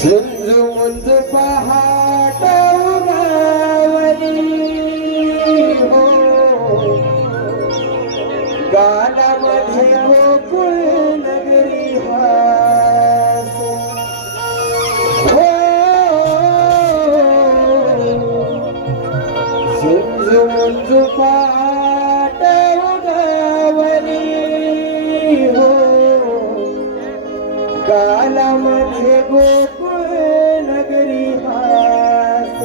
झुंज मुंज पहाट उगवली हो गालामध्ये गोकुळ नगरी हास हो झुंज मुंज पहाट उगवली हो गालामध्ये गोकुळ नगरी हास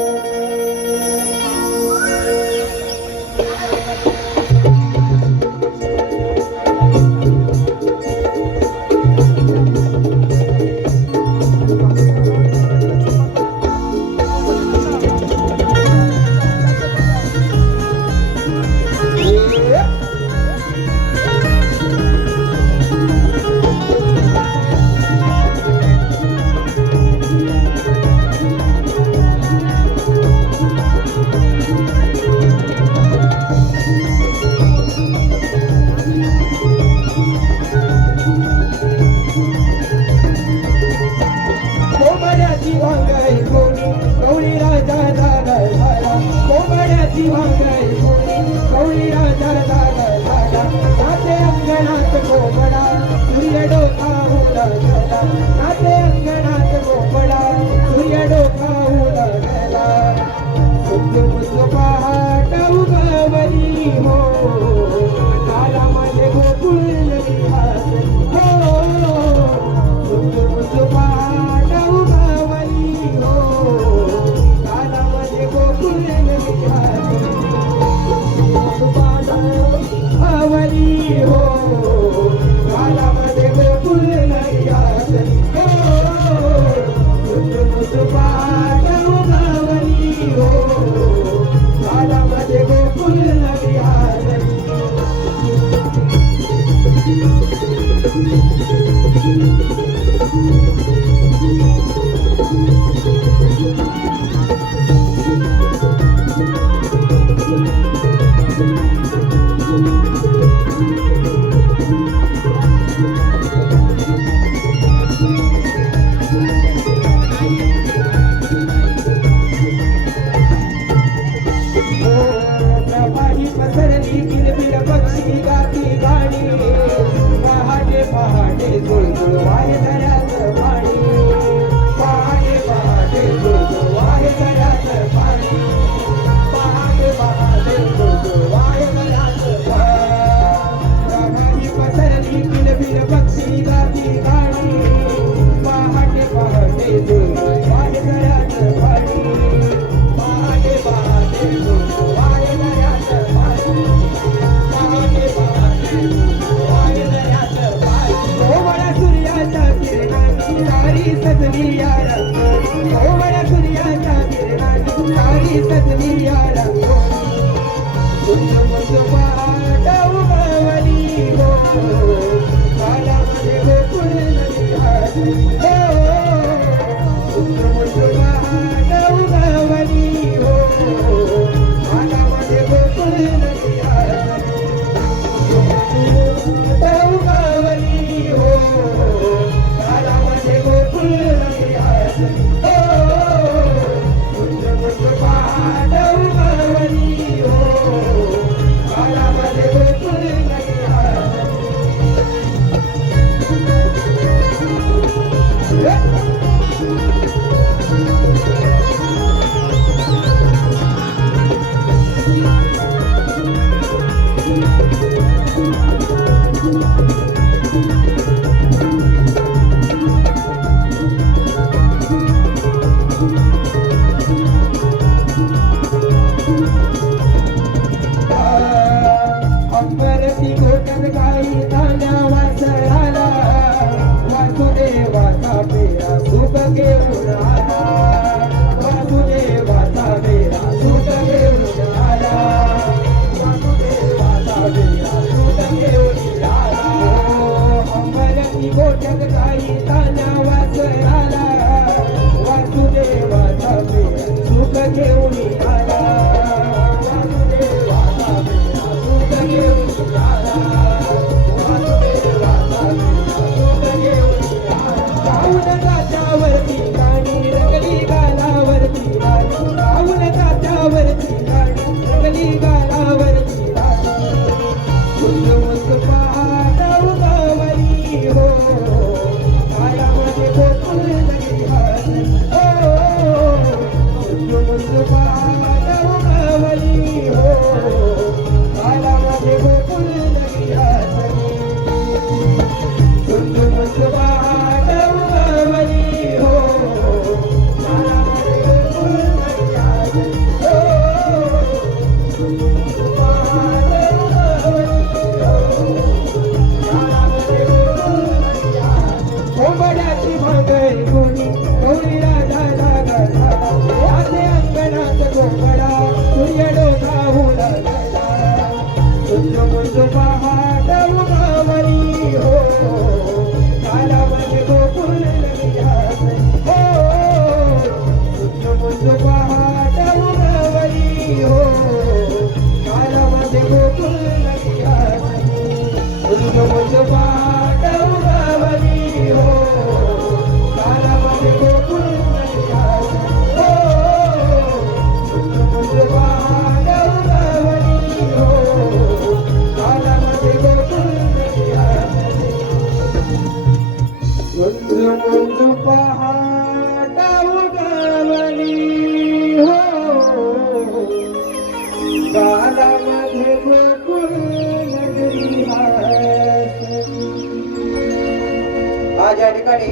माझ्या ठिकाणी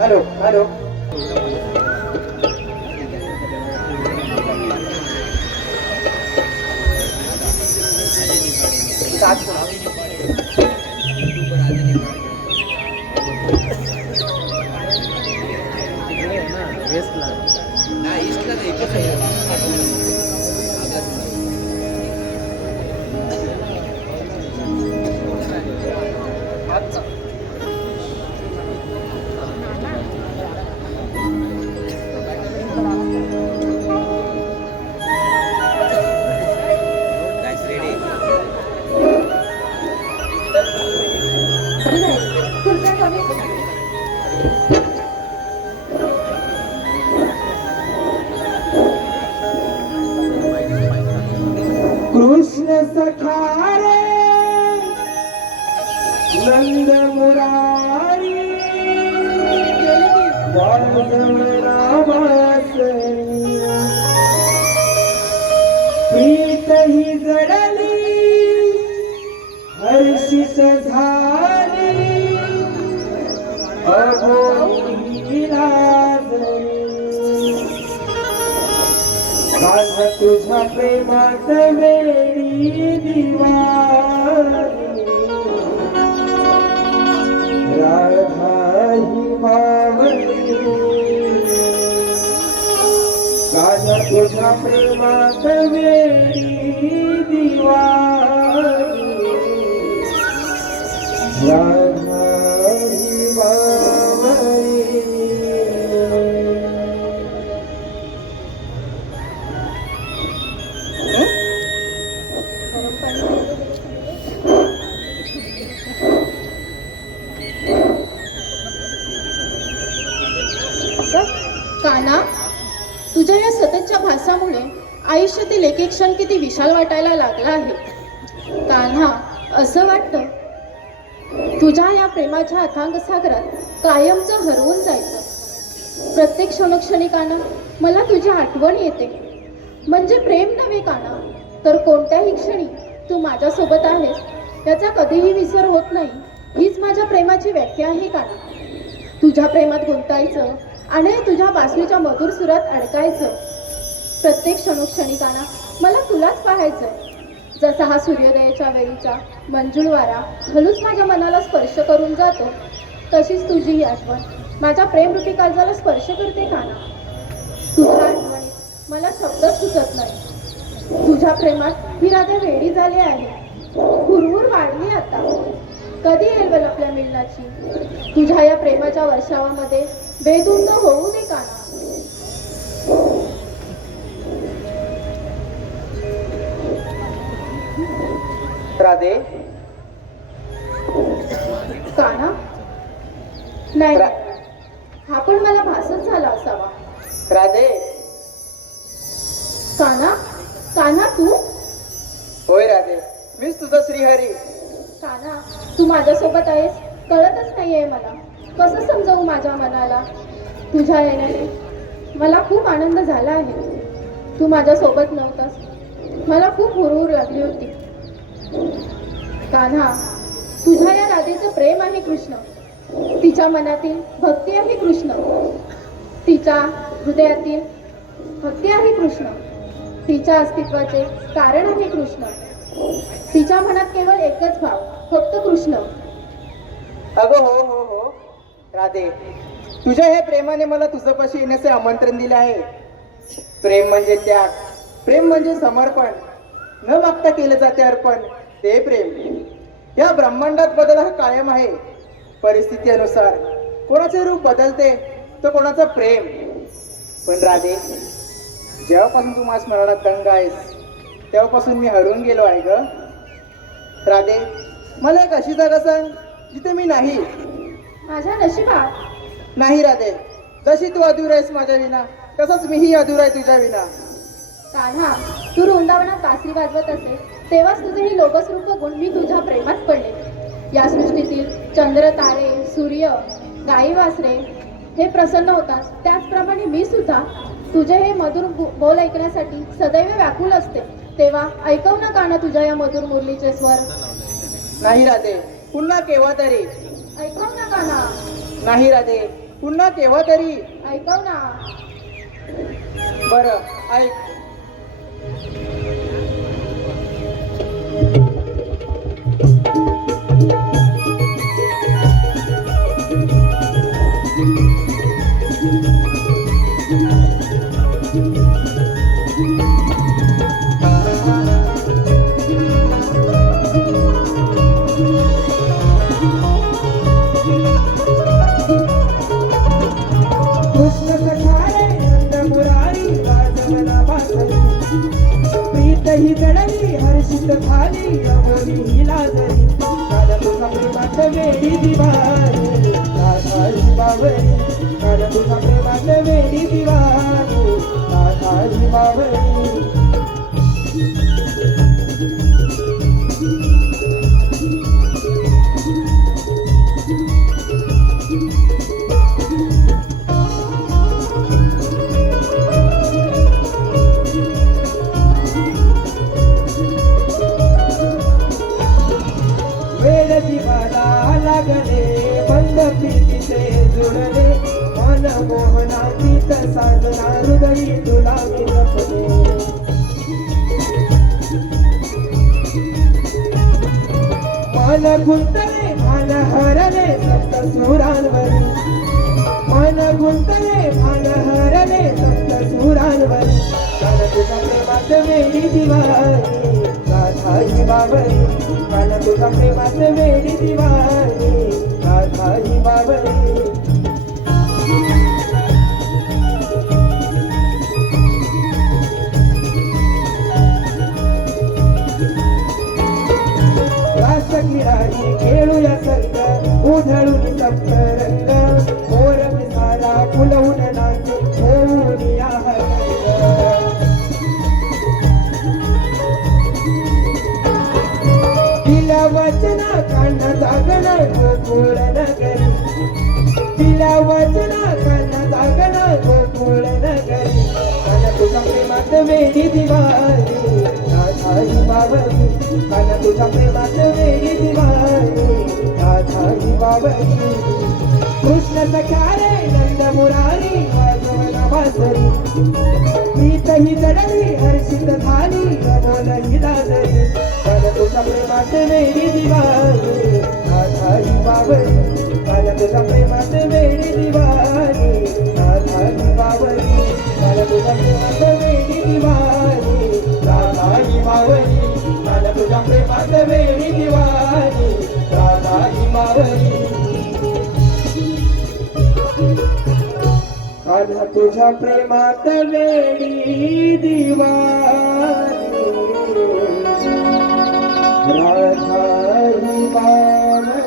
हॅलो हॅलो कृष्ण सखा रे नंद मुरारी वासव रामासरी प्रीत ही जडली हर्षित झाली अभोगी लाजली माझ तुझ्या प्रेमात वेडी दिवाणी राधा ही मावळी माझ तुझ्या प्रेमात वेडी दिवाणी राधा ही मावळी काना, तुझ्या या सततच्या भासामुळे आयुष्यातील एक एक क्षण किती विशाल वाटायला लागला आहे. कान्हा, असं वाटतं तुझ्या या प्रेमाच्या अथांग सागरात कायमचं हरवून जायचं. प्रत्येक क्षणोक्षणी काना मला तुझी आठवण येते. म्हणजे प्रेम नव्हे काना, तर कोणत्याही क्षणी तू माझ्यासोबत आहेस याचा कधीही विसर होत नाही. हीच माझ्या प्रेमाची व्याख्या आहे काना. तुझ्या प्रेमात गुंतायचं आणि तुझ्या बासरीच्या मधुर सुरात अडकायचं. प्रत्येक क्षणोक्षणी काना मला तुलाच पाहायचं. जसा हा सूर्योदयाच्या वेळीचा मंजुळ वारा हळूच माझ्या मनाला स्पर्श करून जातो, तशीच तुझी ही आठवण माझ्या प्रेमरूपी काळजाला स्पर्श करते काना. तुझ्या आठवणीत मला शब्दच सुचत नाही. तुझ्या प्रेमात ही राधा वेडी झाली आहे. हुरहुर वाढली आता. कधी येईल वेळ आपल्या मिलनाची? तुझ्या या प्रेमाच्या वर्षावामध्ये बेधुंद होऊ दे काना. राधे काना, नाही, हा पण मला भासच झाला असावा. राधे काना, काना तू? होय राधे, मीच तुझा श्रीहरी. काना, तू माझ्यासोबत आहेस कळतच नाहीये मला. कसं समजावू माझ्या मनाला? तुझ्या येण्याने मला खूप आनंद झाला आहे. तू माझ्यासोबत नव्हतास, मला खूप हुरहुर लागली होती. कान्हा, तुझ्या या राधेचं प्रेम आहे कृष्ण. तिच्या मनातील भक्ती आहे कृष्ण. तिच्या हृदयातील भक्ती आहे कृष्ण. तिच्या अस्तित्वाचे कारण आहे कृष्ण. तिच्या मनात केवळ एकच भाव, फक्त कृष्ण. अगं हो हो हो राधे, तुझ्या हे प्रेमाने मला तुझ्यापाशी येण्याचे आमंत्रण दिले आहे. प्रेम म्हणजे त्याग, प्रेम म्हणजे समर्पण. न मागता केलं जाते अर्पण, ते प्रेम. या ब्रह्मांडात बदल हा कायम आहे. परिस्थिती अनुसार कोणाचे रूप बदलते तर कोणाचं प्रेम. पण राधे, जेव्हापासून तू माझ्या स्मरणात दंग आहेस तेव्हापासून मी हरवून गेलो आहे ग. राधे, मला एक अशी जागा सांग जिथे मी नाही. माझ्या नशिबात नाही राधे, जशी तू अधूर आहेस माझ्या विना, तसंच मीही अधूर आहे तुझ्या विना. कान्हा, तू वृंदावनात बासरी वाजवत असे तेव्हाच तुझे ही लोकस रूप बघून मी तुझ्या प्रेमात पडले. या सृष्टीतील चंद्र, तारे, सूर्य, गाई, वासरे हे प्रसन्न होतात, त्याचप्रमाणे मी सुद्धा तुझे हे मधुर बोल ऐकण्यासाठी सदैव व्याकुल असते. तेव्हा ऐकव ना काना तुझ्या या मधुर मुरलीचे स्वर. नाही राधे, पुन्हा केव्हा तरी. ऐकव ना काना. नाही राधे, पुन्हा केव्हा तरी. ऐकव ना. बरं ऐक. कृष्ण सखारे नंद मुरारी वाजवला बासरी, प्रीत ही जडली हर्षित झाली अबोली ही लाजरी, काल तुझा प्रेमात वेडी दिवारी राधाई बावरी, काल तुझा प्रेमात वेडी दिवारी राधाई बावरी. वेड जीवाला लागले बंद प्रीतीचे जुळले, मन मोहनातीत साजना हृदयी तुला मी जपले. मन गुंतले मन हरले सप्त सुरांवरी, मन गुंतले मन हरले सप्त सुरांवरी, काल तुझा प्रेमात वेडी दिवारी राधाई बावरी, काल तुझा प्रेमात वेडी दिवारी राधाई बावरी. रास क्रीडाही खेळूया संग उधळून सप्त रंग, मोर पिसाला फुलवून नाचे होऊन या हरंग. तिला वचना काढणं जागणं गोकुळ नगरी, तिला वचना काढणं जागणं गोकुळ नगरी, काल तुझा प्रेमात वेडी दिवारी राधाई बावरी, काल तुझा प्रेमात वेडी दिवारी राधाई बावरी. कृष्ण सखारे नंद मुरारी वाजवला बासरी, प्रीत ही जडली हर्षित झाली अबोल ही लाजरी, काल तुझा प्रेमात वेडी दिवारी राधाई बावरी, काल तुझा प्रेमात वेडी दिवारी राधाई बावरी, काल तुझा प्रेमात वेडी दिवारी राधाई बावरी, काल तुझा प्रेमात वेडी दिवारी राधाई बावरी. काल तुझ्या प्रेमात वेडी दिवारी राधाई बावरी.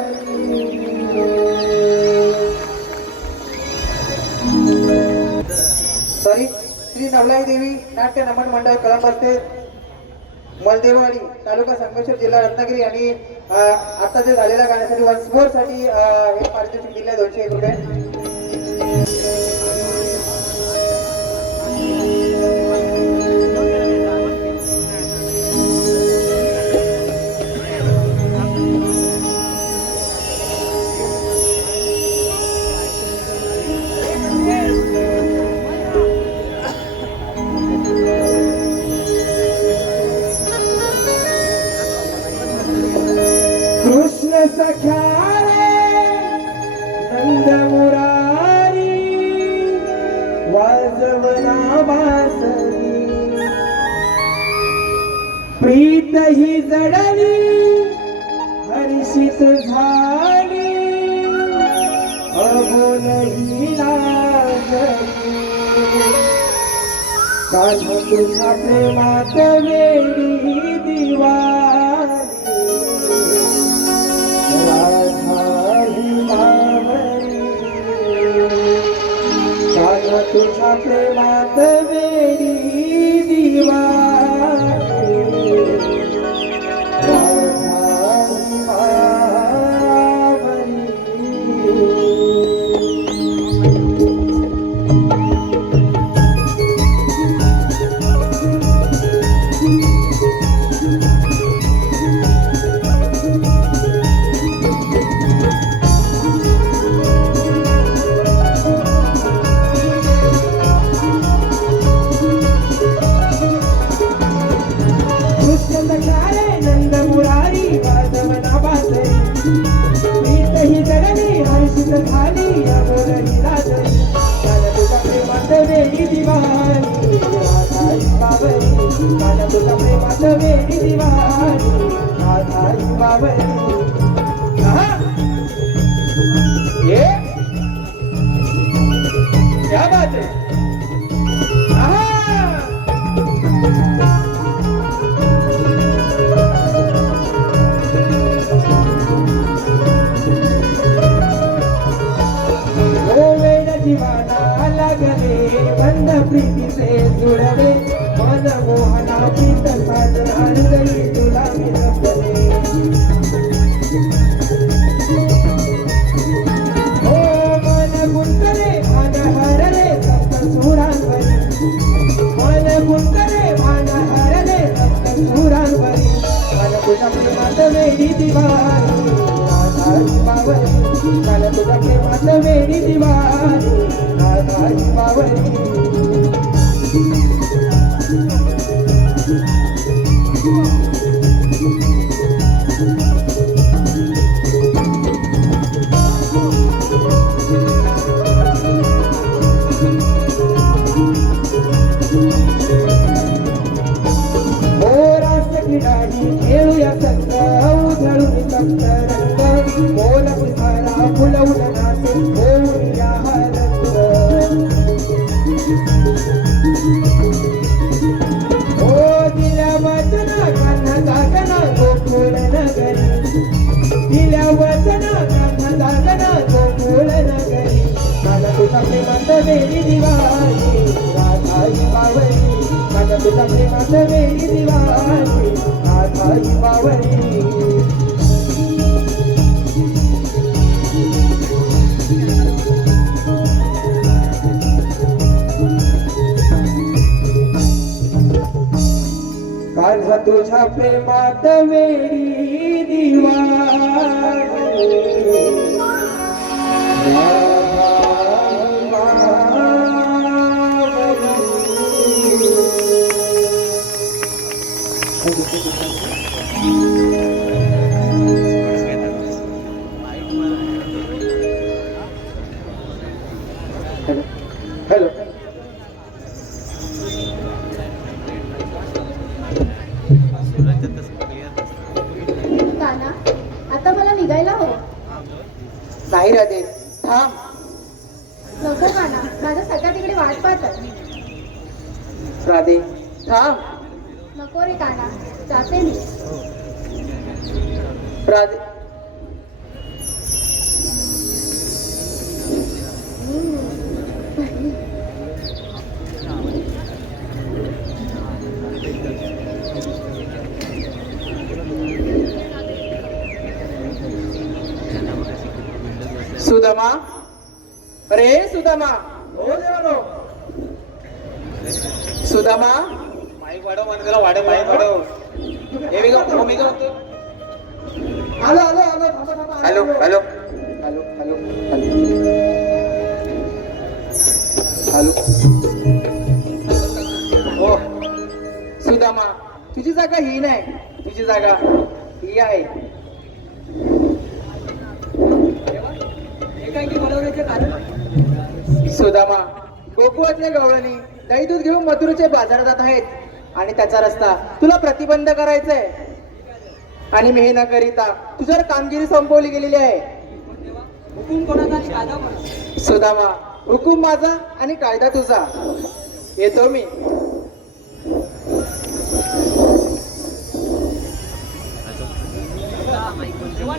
सॉरी, श्री नवलाई देवी नाट्य नमन मंडळ कळंब असते मलदेवाडी तालुका संगमेश्वर जिल्हा रत्नागिरी आणि आता जे झालेल्या गाण्यासाठी वन्स मोर साठी हे पारितोषिक दिले 201 रुपये. कृष्ण सख्यारे नंद मुरारी वाजवला बासरी, प्रीत ही जडली हर्षित झाली अबोल ही लाजरी, काल तुझ्या प्रेमात वेडी दिवारी राधाई बावरी, काल तुझ्या प्रेमात वेडी दिवारी राधाई बावरी. प्रेमात वेडी दिवाळी राधाई बावरी. आहा. ये क्या बात है. आहा. जीवाना लागले बंद प्रीतीचे जुळवे मन मोहना प्रीत साजरा हृदयी तुला मी जपले. हो मन गुंतले मन हरले सप्त सुरांवरी. मन गुंतले मन हरले सप्त सुरांवरी. मन तुझ्या प्रेमात वेडी दिवाळी राधाई बावरी. मन तुझ्या प्रेमात वेडी दिवाळी राधाई बावरी. खेळूया संग उधळून सप्त रंग मोल पुसारा फुलवून नाचे होऊया हा रंग. हो दिल्या वचना कान्हा जागना गोकुळ नगरी. दिल्या वचना कान्हा जागना गोकुळ नगरी. मला तुझ्या प्रेमात वेडी दिवाळी राधाई बावरी. मला तुझ्या प्रेमात वेडी दिवाळी राधाई बावरी. कान्हा तुझ्या प्रेमात वेडी दिवाळी राधाई बावरी. हॅलो. काना आता मला निघायला हवं. नाही राधे थांब. नको काना माझ्या सगळ्या तिकडे वाट पाहतात. राधे थांब. नको रे काना जाते मी. राधे सुदामा. अरे सुदामा. हो देवानो. सुदामा माईक वाढव. मन करा वाढव माईक वाढव. हे मी का मी का hello hello hello hello hello hello hello hello. हो सुदामा तुझी जागा ही नाही. तुझी जागा ही आहे. सुदामा गोकुळातल्या गवळणी दही दूध घेऊन मथुरेच्या बाजारात जात आहेत आणि त्याचा रस्ता तुला प्रतिबंध करायचा आहे. आणि मी हे न करिता तुझ्यावर कामगिरी संपवली गेलेली आहे. हुकूम कोणाचा? सुदामा हुकूम माझा आणि कायदा तुझा. येतो मी.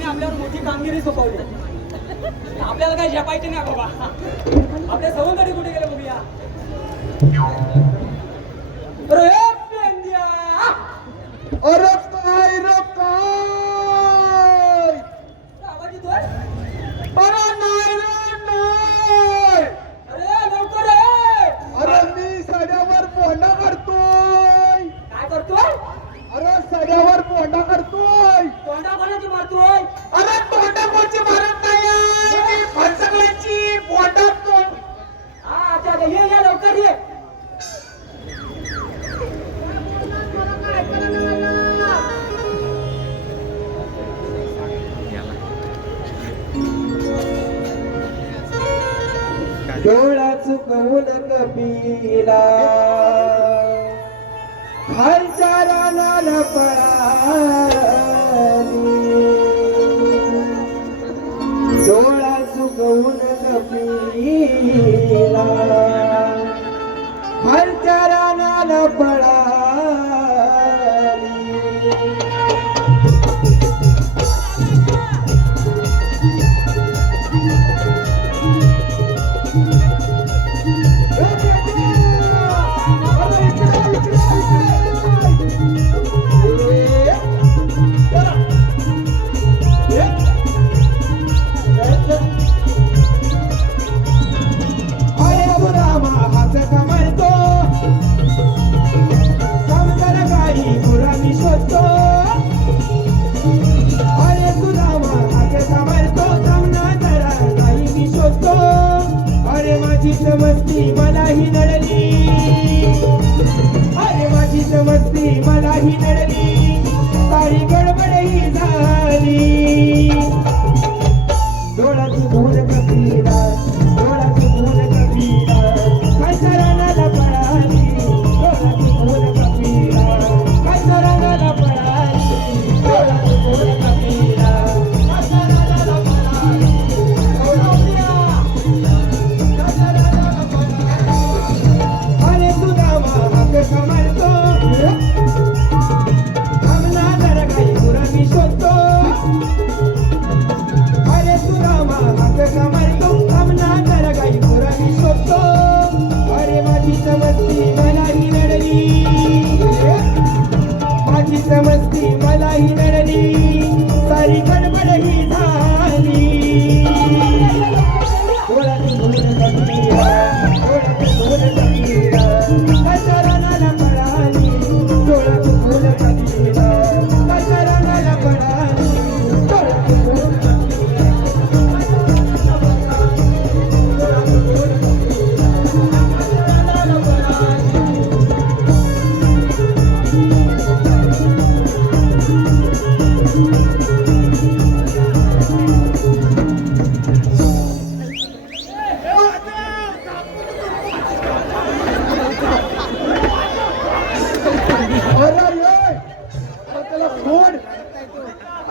आपल्यावर मोठी कामगिरी सोपवली. आपल्याला काही झेपायचे नाही बाबा. आपल्या सवंगडी कुठे गेले बघूया. अरे पेंड्या. अरे काय रे काय. आवाज येतोय. अरे नाही रे नाही. अरे लवकर ये. अरे मी सड्यावर पोंडा करतोय. काय करतोय. अरे सड्यावर पोंडा करतोय. तोंडा कोणाची मारतोय. अरे तोंडा कोणची मारत नाही. मी फणसकळ्याची पोटात तोंड. हा अच्छा ये ये लवकर ये. डोळा चुकवून कपिला खालच्या रानाला पळाली डोळा चुकवून कपिला खालच्या रानाला पळाली मस्ती मलाही नडली अरे माझी समस्ती मलाही नडली सारी गडबडही झाली डोळ्याची भूल कपिला डोळ्याची भूल कपिला खालच्या रानाला पळाली डोळ्याची भूल कपिला खालच्या रानाला पळाली डोळ्याची भूल कपिला खालच्या रानाला पळाली समजती मलाही नडली सारी गडबडही झाली डोळ्याची भूल कपिला डोळ्याची भूल कपिला खालच्या रानाला पळाली डोळ्याची भूल कपिला खालच्या रानाला पळाली डोळ्याची भूल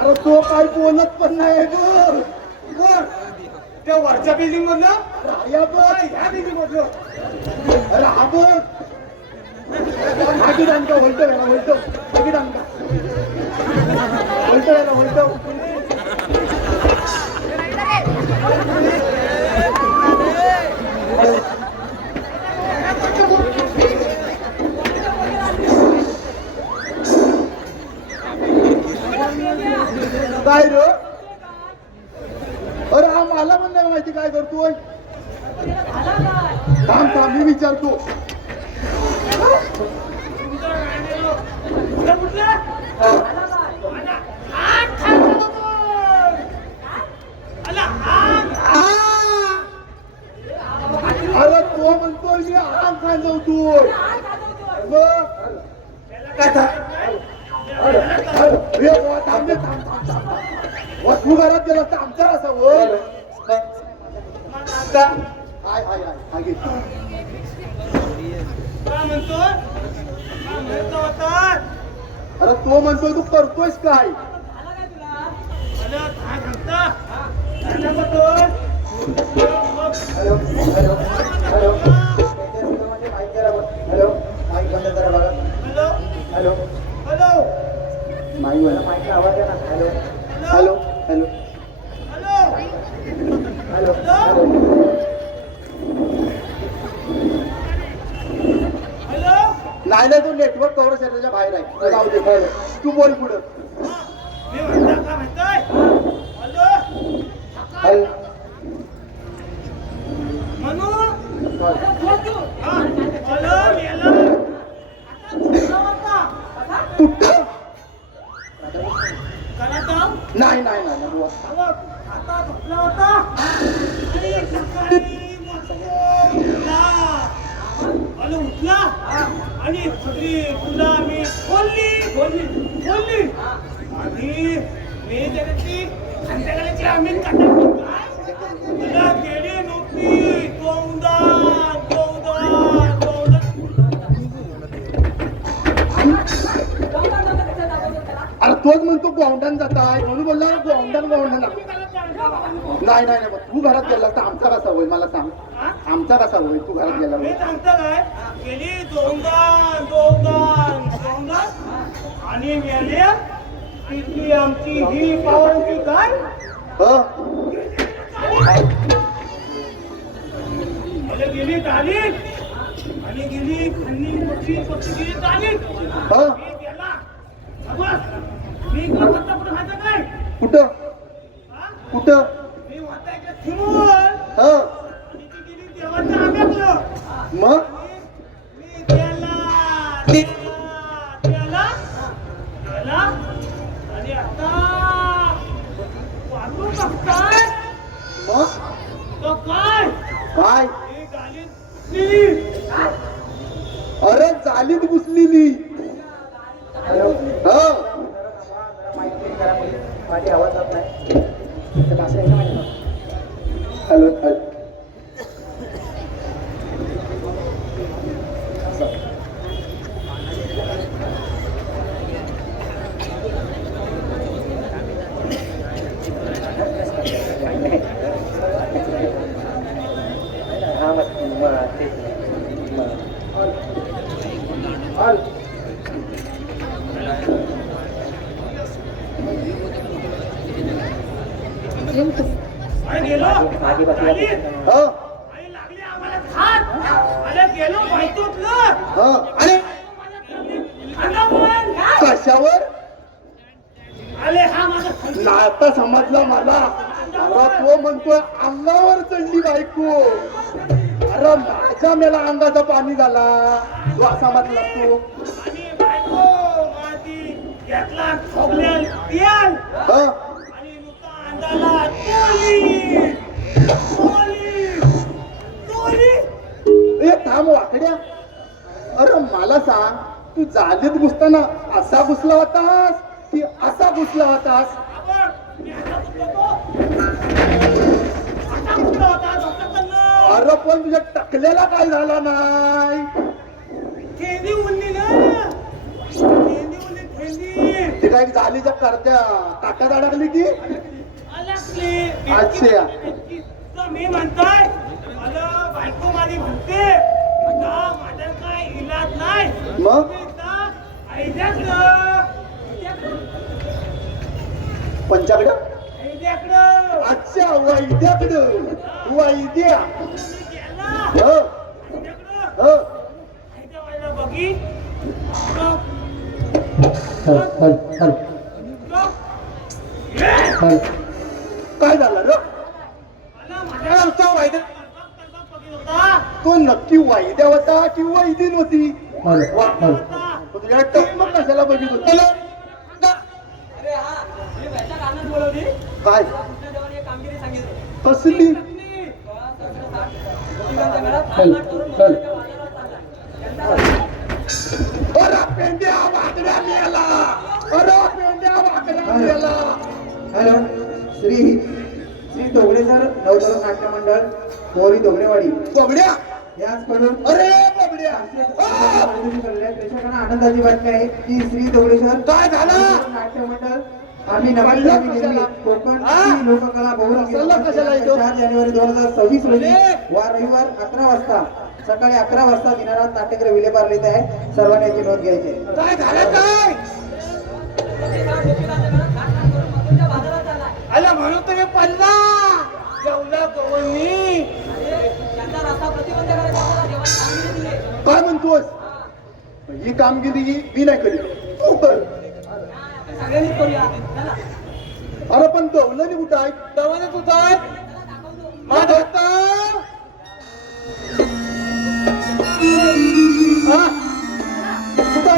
अरे तो काय बोलत पण नाही त्या वरच्या बिल्डिंग मधलं ह्या बिल्डिंग मधलं अरे हा बोल हाकी दांका होलतो याला होलतो हाकी दांका होलतो याला होलतो काय रे अरे हा मला पण नाही माहिती काय करतोय थांब थांब मी विचारतो अरे तो म्हणतोय मी आम खान जाऊतोय तू घरात गेला तर आमचा असावं हाय हाय हाय हाय अरे तो म्हणतोय तू करतोयस काय hello hello hello hello mike बंद करा बघा हॅलो हॅलो माईक वाला माईक आवाज आहे ना hello hello hello hello hello नाही नाही तू नेटवर्क कव्हर क्षेत्राच्या बाहेर आहे जाऊ दे तू बोल पुढं हॅलो नाही नाही नाही उठला आणि सगळी तुला मी बोलली बोलली बोलली आणि मी त्याची संध्याकाळची आम्ही तुला गेली नव्हती गोंदा गोंदा गोंदा गौंडन जाताय म्हणून बोलला गौंडन नाही नाही नाही तू घरात गेला तर आमचा कसा होईल मला सांग आमचा कसा होईल तू घरात गेला मी सांगतो काय गेली दोनदा आणि मेले तिथली आमची ही पावरची काय गेली तालीम आणि गेली खन्नी पक्षी गेली तालीम मी इकडे होता कुठं खायचं काय कुठं कुठं मी होता इकडे थिमून आणि ती गेली देवाच्या आंब्यातलं मग मी त्याला आणि आता वाटू बघताय मग तो काय काय ही गाली अरे चालीत घुसलेली माझी आवाज जात नाही हॅलो गेलो आणि लागली आम्हाला खात आले गेलो माहितोतलं अरे कशावर आले हा माझा आता समजला मला अरे तो म्हणतोय अंगावर चढली बायको अरे माझ्या मेला अंगाचं पाणी झाला तो असा म्हटला तो आणि बायको माझी घेतला ठोकल्या तेल आणि नुका अंगाला टोली ए थांब वाकड्या अरे मला सांग तू जालीत घुसताना असा घुसला होतास की असा घुसला होतास अरे पण तुझ्या टकलेला काय झाला नाही थेंदी उरली ना थेंदी उरली थेंदी ते काय जालीच्या करत्या ताटात अडकली की अलगली अच्छा तर मी म्हणतोय मला बायको माझी म्हणते आता माझा काय इलाज नाही मग पंचाकडं अच्छा वैद्याकडं वैद्या बघी काय झालं रे तो नक्की वैद्या होता कि वैदी नव्हती तुझ्या टकमक कशाला बघित होत काय कसली पेंड्या वाकड्या मेला पेंड्या वाकड्या मेला हॅलो श्री तोगडे सर नवतरुण नाट्य मंडळ मोरी तोगडेवाडी बबड्या याचकडून अरे बबड्या प्रेक्षकांना आनंदाची बातमी आहे की श्री तोगडे सर काय झालं नाट्य मंडळ आम्ही नवीन कोकण लोककला बहुरंगी 4 जानेवारी 2026 रोजी रविवार 11 वाजता सकाळी 11 वाजता दिनारात नाट्यगृह विलेपार्ले इथे आहे सर्वांनी याची नोंद घ्यायची काय झालं काय अला म्हणून तुम्ही पडला जेवला गवळणी काय म्हणतोस ही कामगिरी मी नाही करी तू कर सगळ्यांनी करूया अरे पण दवलं कुठं आहे दवाने कुठं आहे माझं होता कुठं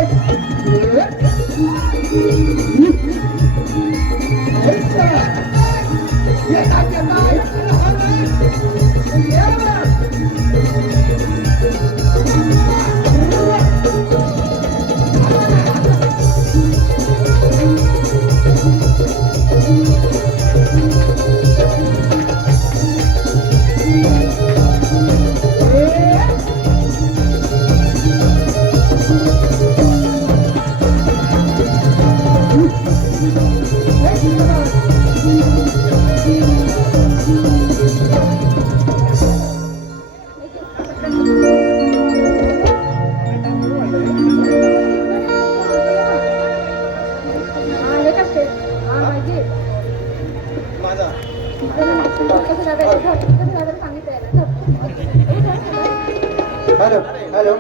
हॅलो हॅलो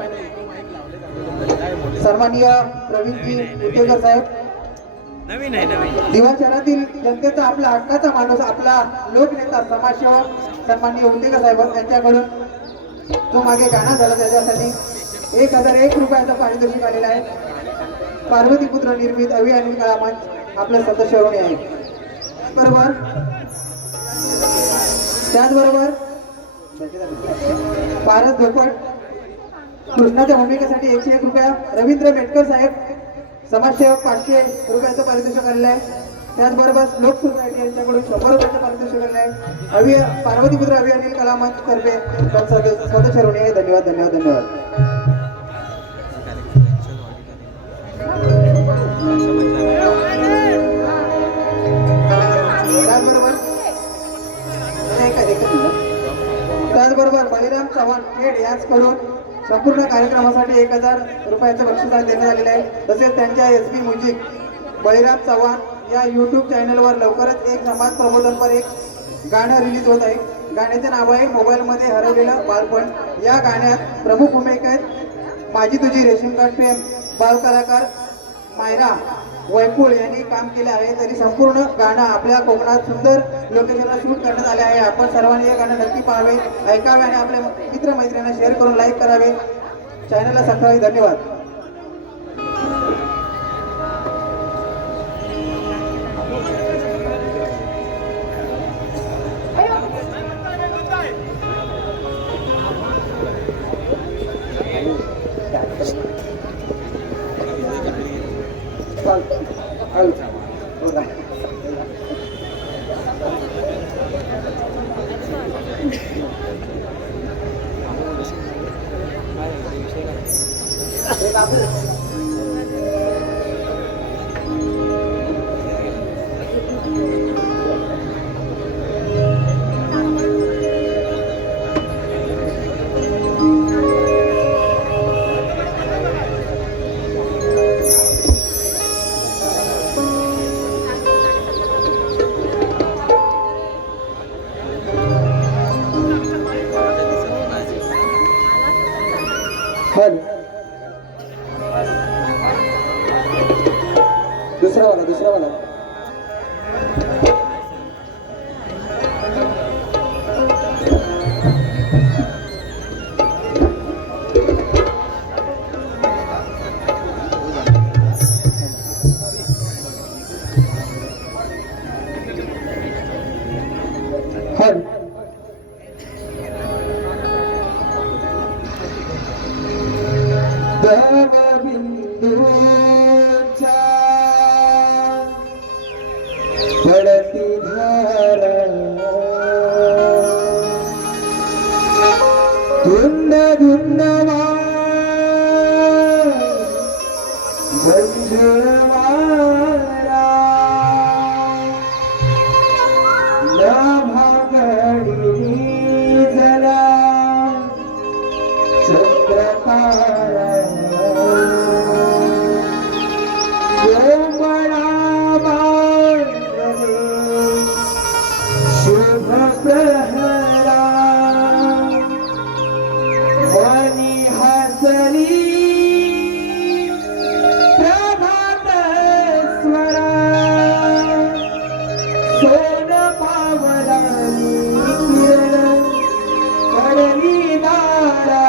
सन्माननीय प्रवीणजी उद्योजक साहेब, दिवा शहरातील जनतेचा आपला हक्काचा माणूस, आपला लोकनेता, समाजसेवक सन्माननीय उद्योजक साहेब यांच्याकडून जो मागे गाणं झाला त्याच्यासाठी 1001 रुपयाचा पारितोषिक आलेला आहे. पार्वतीपुत्र निर्मित अभियान कला मंच आपल्या सदस्य ऋणी आहे. त्याचबरोबर पारस झोपट कृष्णाच्या भूमिकेसाठी 101 रुपया, रवींद्र मेटकर साहेब समाजसेवक 500 रुपयाचं पारितोषिक आलेलं आहे. त्याचबरोबर श्लोक सोसायटी यांच्याकडून 100 रुपयाचं पारितोषिक आलेलं आहे. पार्वतीपुत्र अभियान कला मंच तर्फे सदस्य ऋणी आहे. धन्यवाद धन्यवाद धन्यवाद. त्याचबरोबर बळीराम चव्हाण खेड यांच्याकडून संपूर्ण कार्यक्रमासाठी 1000 रुपयाचं बक्षीस देण्यात आलेलं आहे. तसेच त्यांच्या SB म्युझिक बळीराम चव्हाण या YouTube चॅनलवर लवकरच एक समाज प्रबोधनपर एक गाणं रिलीज होत आहे. गाण्याचे नाव आहे मोबाईलमध्ये हरवलेलं बालपण. या गाण्यात प्रमुख भूमिकेत माझी तुझी रेशीमगाठ फेम बालकलाकार मायरा वैकुळ यांनी काम केले आहे. तरी संपूर्ण गाणं आपल्या कोकणात सुंदर लोकेशनला शूट करण्यात आले आहे. आपण सर्वांनी हे गाणं नक्की पाहावे, ऐकावे आणि आपल्या मित्रमैत्रिणींना शेअर करून लाईक करावे, चॅनलला सबस्क्राईब. धन्यवाद. दुसरा वाला पडती धारा धुंद धुंद मंजुळ वारा भागडी जला चंद्रतारा शुभ प्रहरा मनी हसली प्रभात स्वरा सोन पावलानी किरण पडली दारा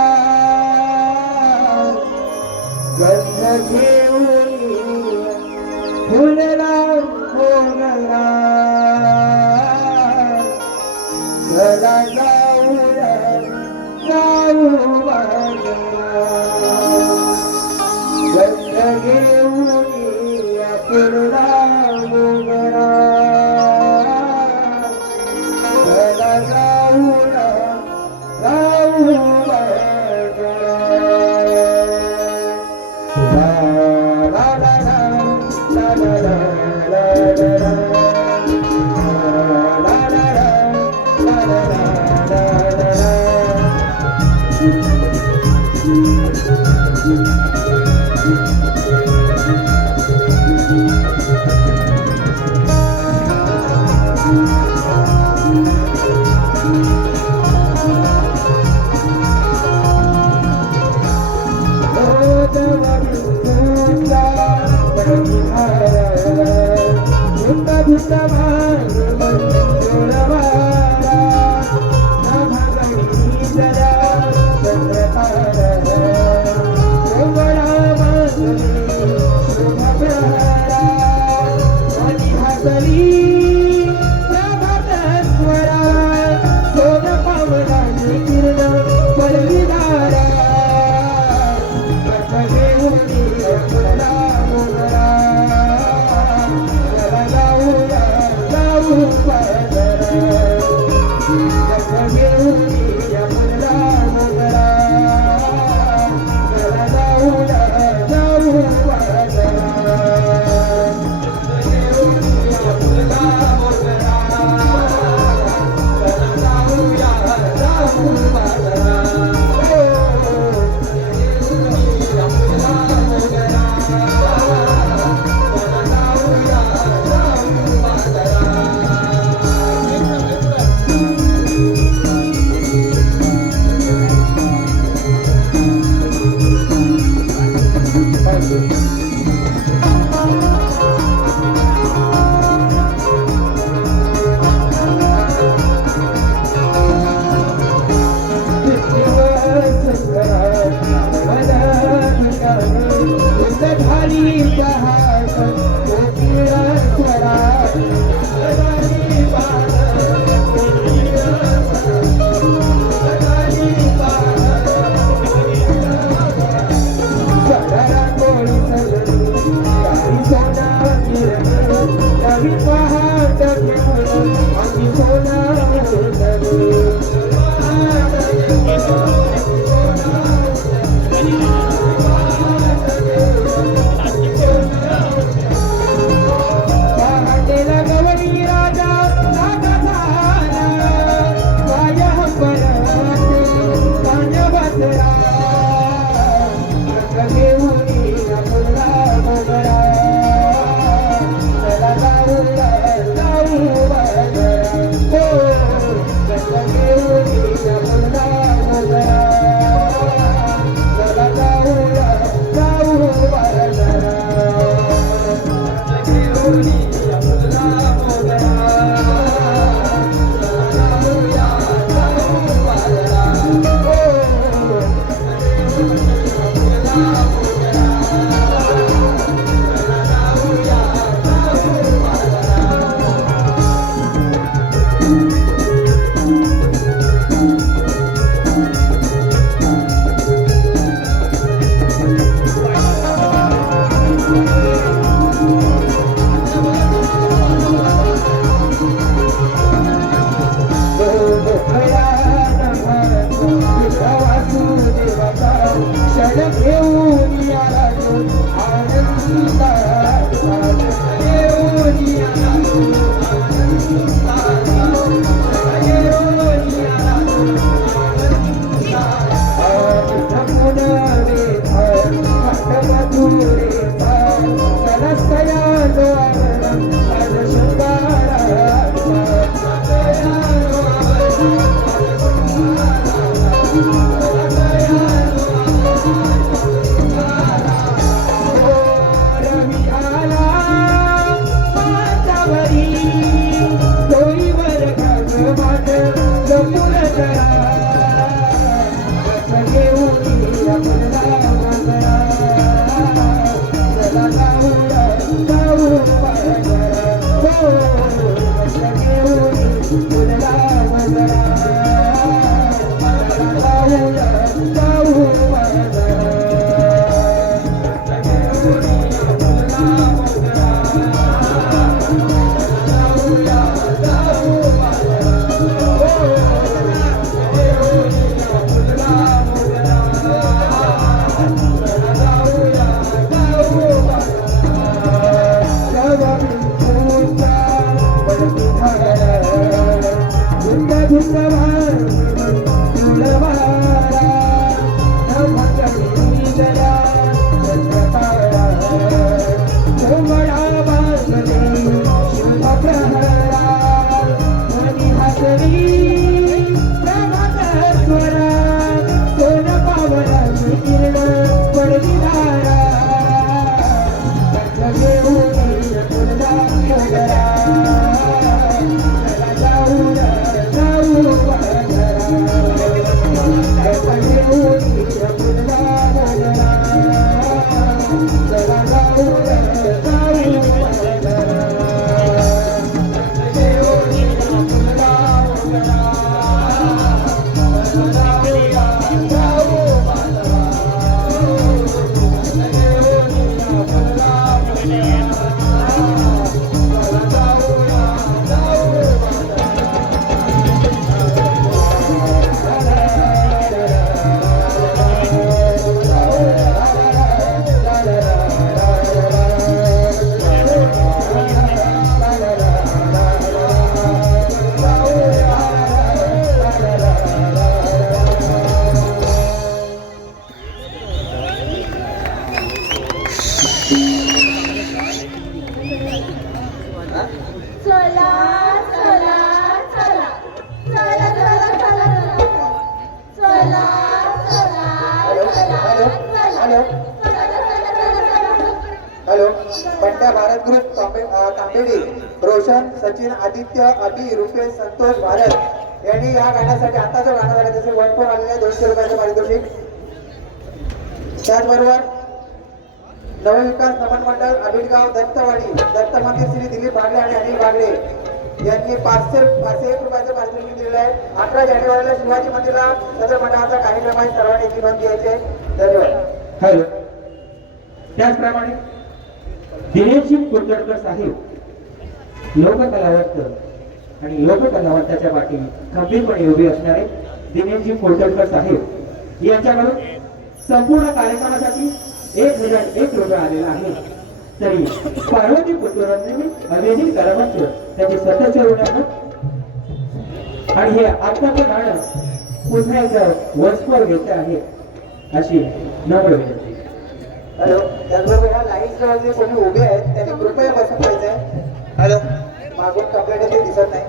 गंध घेऊन फुलला मोगरा घरा जाऊ गंध घेऊन फुलला मोगरा घरा जाऊ Thank you. Hello Bantya Bharat group Tambedi Roshan Sachin Aditya Abhi Rupesh Santosh Bharat यांनी या गाण्यासाठी आता जो गाणं झाला त्याचे 1 आलेले 200 रुपयाचं पारितोषिक. त्याचबरोबर नवविकास नमन मंडळ अभिनगाव दत्तवाडी दत्त मंदिर श्री दिलीप बागडे आणि अनिल बागडे यांनी 501 रुपयाचं पारितोषिक दिलेलं आहे. 11 जानेवारीला शिवाजी मंदिरला सदर मंडळाचा कार्यक्रम आहे. सर्वांनी याची नोंद घ्यायची आहे. धन्यवाद. हॅलो त्याचप्रमाणे दिनेशजी कुलकर्णी साहेब लोककलावंत आणि लोककलावंताच्या पाठी खंबीरपणे उभे असणारे दिनेशजी कुलकर्णी साहेब यांच्याकडून संपूर्ण कार्यक्रमासाठी 1001 रुपये आलेला आहे. तरी पार्वती पुत्ररत्न अभिजित करमंच त्याचे सदस्य होण्याचं आणि हे आत्ताचं गाणं पुन्हा एकदा वचपर घेत आहे अशी नम्र विनंती. हॅलो त्याचबरोबर ह्या लाईट जवळ जे कोणी उभे आहेत त्यांनी कृपया बसून पाहिजे. हॅलो मागून कंप्लेंट ते दिसत नाही.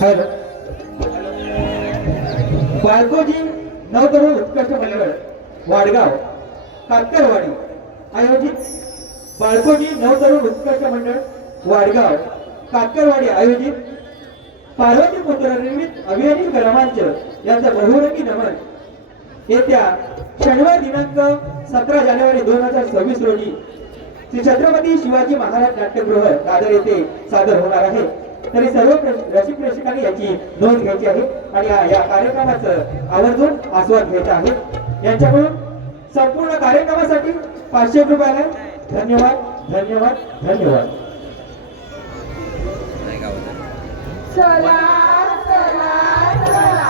हॅलो बाळकोजी नवतरुण उत्कर्ष मंडळ वाडगाव कातकरवाडी आयोजित बाळकोजी नवतरुण उत्कर्ष मंडळ वाडगाव कातकरवाडी आयोजित पार्वती पुत्र निर्मित अभियानी करमांच यांचा बहुरंगी नमन येत्या शनिवार दिनांक 17 जानेवारी 2026 रोजी श्री छत्रपती शिवाजी महाराज नाट्यगृह दादर येथे सादर होणार आहे. तरी सर्व रसिक प्रेक्षकांनी याची नोंद घ्यायची आहे आणि या कार्यक्रमाचं आवर्जून आस्वाद घ्यायचा आहे. यांच्याकडून संपूर्ण कार्यक्रमासाठी 500 रुपयाला. धन्यवाद धन्यवाद धन्यवाद. चला चला चला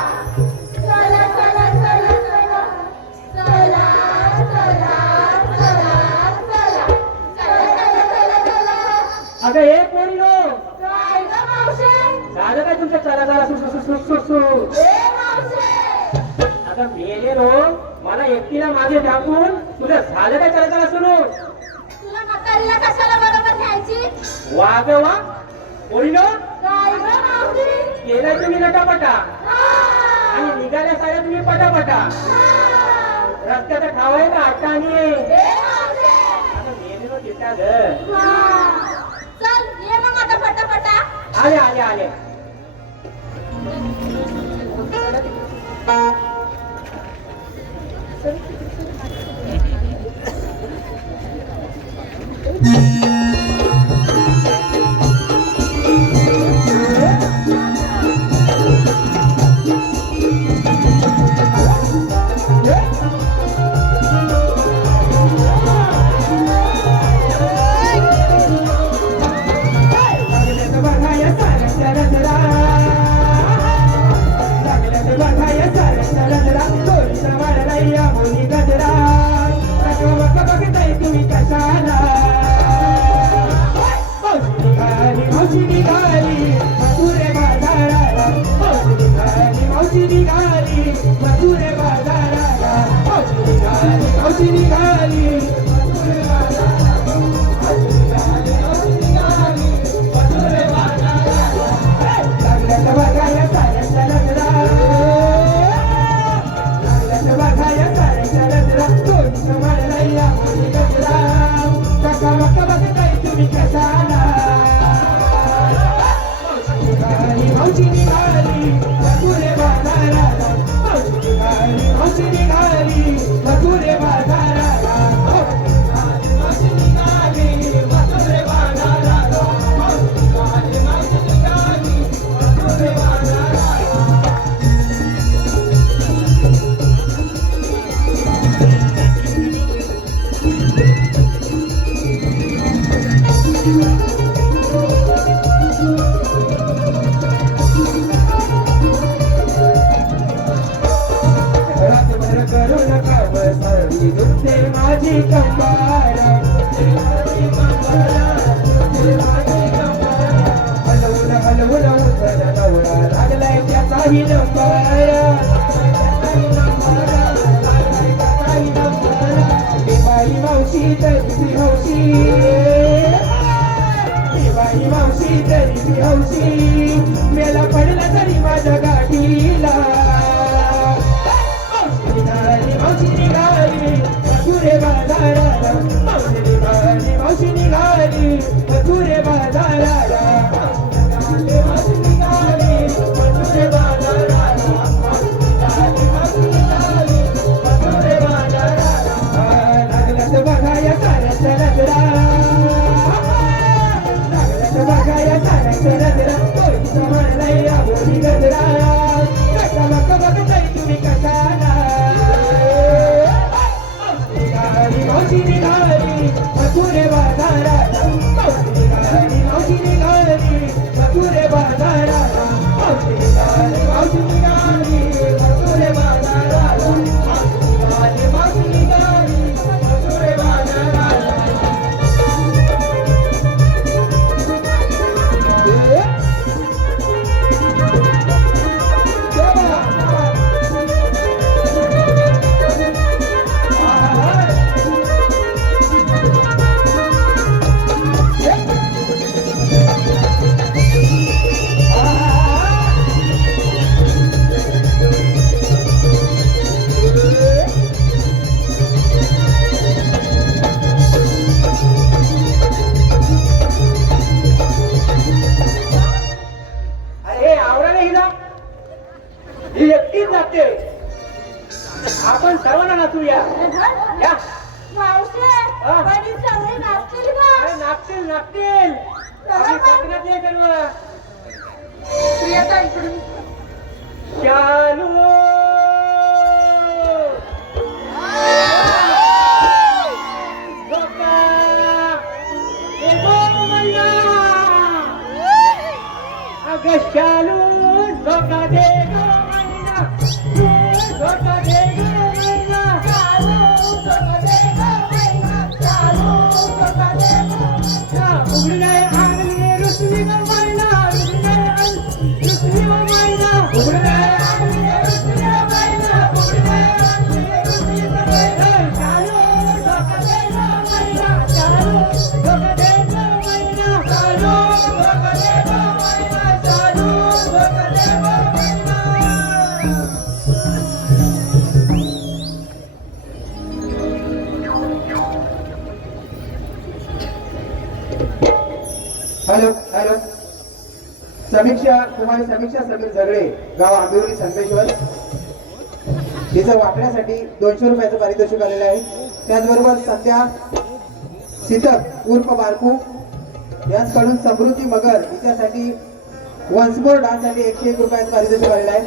चला चला चला चला चला चला चला चला चला. अगं हे कोणी लो काय ग मावशे? झालं काय तुमच्या चला चला सु ए मावशे, आता मेले रो मला एकटीला मागे टाकून तुला झालं काय चला चला सुरू तुला म्हातारीला कशाला बरोबर घ्यायची? वा ग वा कोणी लो काय ग मावशी? गेलाय तुम्ही नटापटा हा, आणि निघाल्या साऱ्या तुम्ही पटापटा हा. रस्त्याचा खावायला आटा आणि ए मावशे, आता का ग चल ये मग आता फटाफटा. आले आले आले मेला पडला तरी माझ्या गाठीला मावशी निघाली मथुरे बाजाराला मावशी निघाली मथुरे बाजाराला मावशी निघाली मथुरे बाजाराला मथुरे बाजाराला लागलं बघाया साऱ्याच्या नजरा लागलं बघाया साऱ्याच्या नजरा कोणीचं म्हणलंय आबोली गजरा कसा बघताय तुम्ही कशाला मावशी निघाली मथुरे बाजाराला मावशी निघाली मथुरे बाजाराला मावशी निघाली मथुरे बाजाराला मावशी निघाली मथुरे बाजाराला अरे आवडा नाही हिला ही एकटीच नाचते आपण सर्वांना नाचूया या हा. अरे नाचतील नाचतील आम्ही कोकणात नाही करणार चालू धोका देगो मैना अगं चालू धोका देगो मैना धोका देगो मैना उघडले आणले रुसली मैना रुसली मैना समीक्षा समीर झगडे, गाव आंबिवली संकेश्वर, तिचं वाकण्यासाठी 200 रुपयाचं पारितोषिक आलेलं आहे. त्याचबरोबर संध्या सीतक उर्फ बारकू यांच्याकडून समृद्धी मगर हिच्यासाठी वन्स मोर डान्ससाठी 101 रुपयाचं पारितोषिक आलेलं आहे.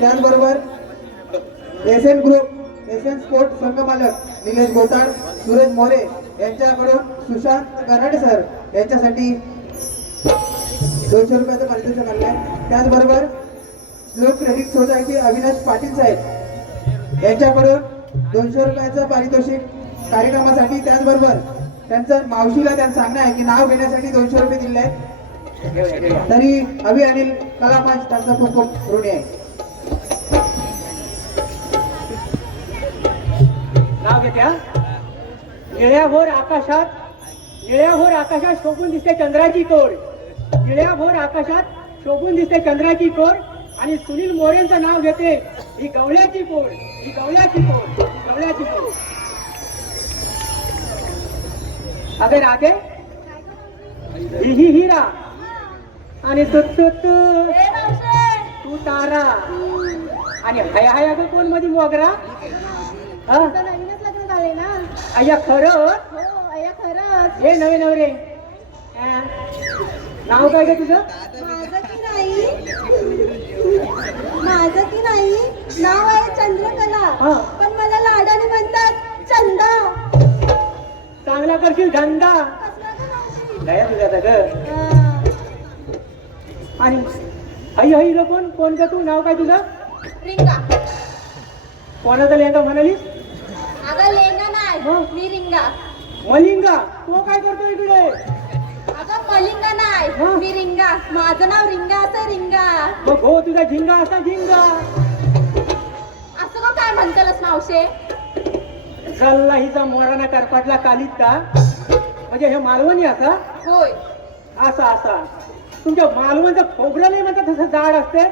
त्याचबरोबर एसएन स्पोर्ट संघ मालक निलेश गोताळ, सूरज मोरे यांच्याकडून सुशांत कराडे सर यांच्यासाठी 200 रुपयाचं पारितोषिक आलेलं आहे. त्याचबरोबर श्लोक क्रेडिट सोसायटी अविनाश पाटील साहेब यांच्याकडून 200 रुपयाचं पारितोषिक कार्यक्रमासाठी. त्याचबरोबर त्यांचं मावशीला त्यांना सांगणं आहे की नाव घेण्यासाठी 200 रुपये दिले आहेत. तरी अभि अनिल कलामंच त्यांचा खूप खूप ऋणी आहे. नाव घेत्या. निळ्याभोर आकाशात शोभून दिसते चंद्राची कोर. निळ्याभोर आकाशात शोभून दिसते चंद्राची कोर. आणि सुनील मोरेंचं नाव घेते ही गवळ्याची कोर. अबे राधे, ही हिरा आणि तू तारा आणि हाय अगं कोण मध्ये मोगरा. हा नवीनच लग्न झाले ना. अय्या खरं हो अय्या खरंच. हे नवे नवरे. नाव काय ग तुझं? माझं की नाही नाव आहे चंद्रकला. हा. पण मला लाडाने म्हणतात चंदा. चांगला करशील धंदा. दया तुझ्या ग. आणि आई ग कोण ग तू? नाव काय तुझं? रिंगा. कोणाचा लेंगा म्हणालीस? अगं लेंगा नाही, हा. मी रिंगा. मलिंगा. तो काय करतो इकडे? अगं मलिंगा नाही, हा. मी रिंगा. माझं नाव रिंगा असं रिंगा. मग हो तुझा झिंगा असा झिंगा. असं का काय म्हणतालच मावशे? गल्ला हिचा मोराना करपाटला कालीत का? म्हणजे हे मालवणी असा होय. असा तुमच्या मालवणचं खोबरं नाही म्हणतात तसं जाड असते.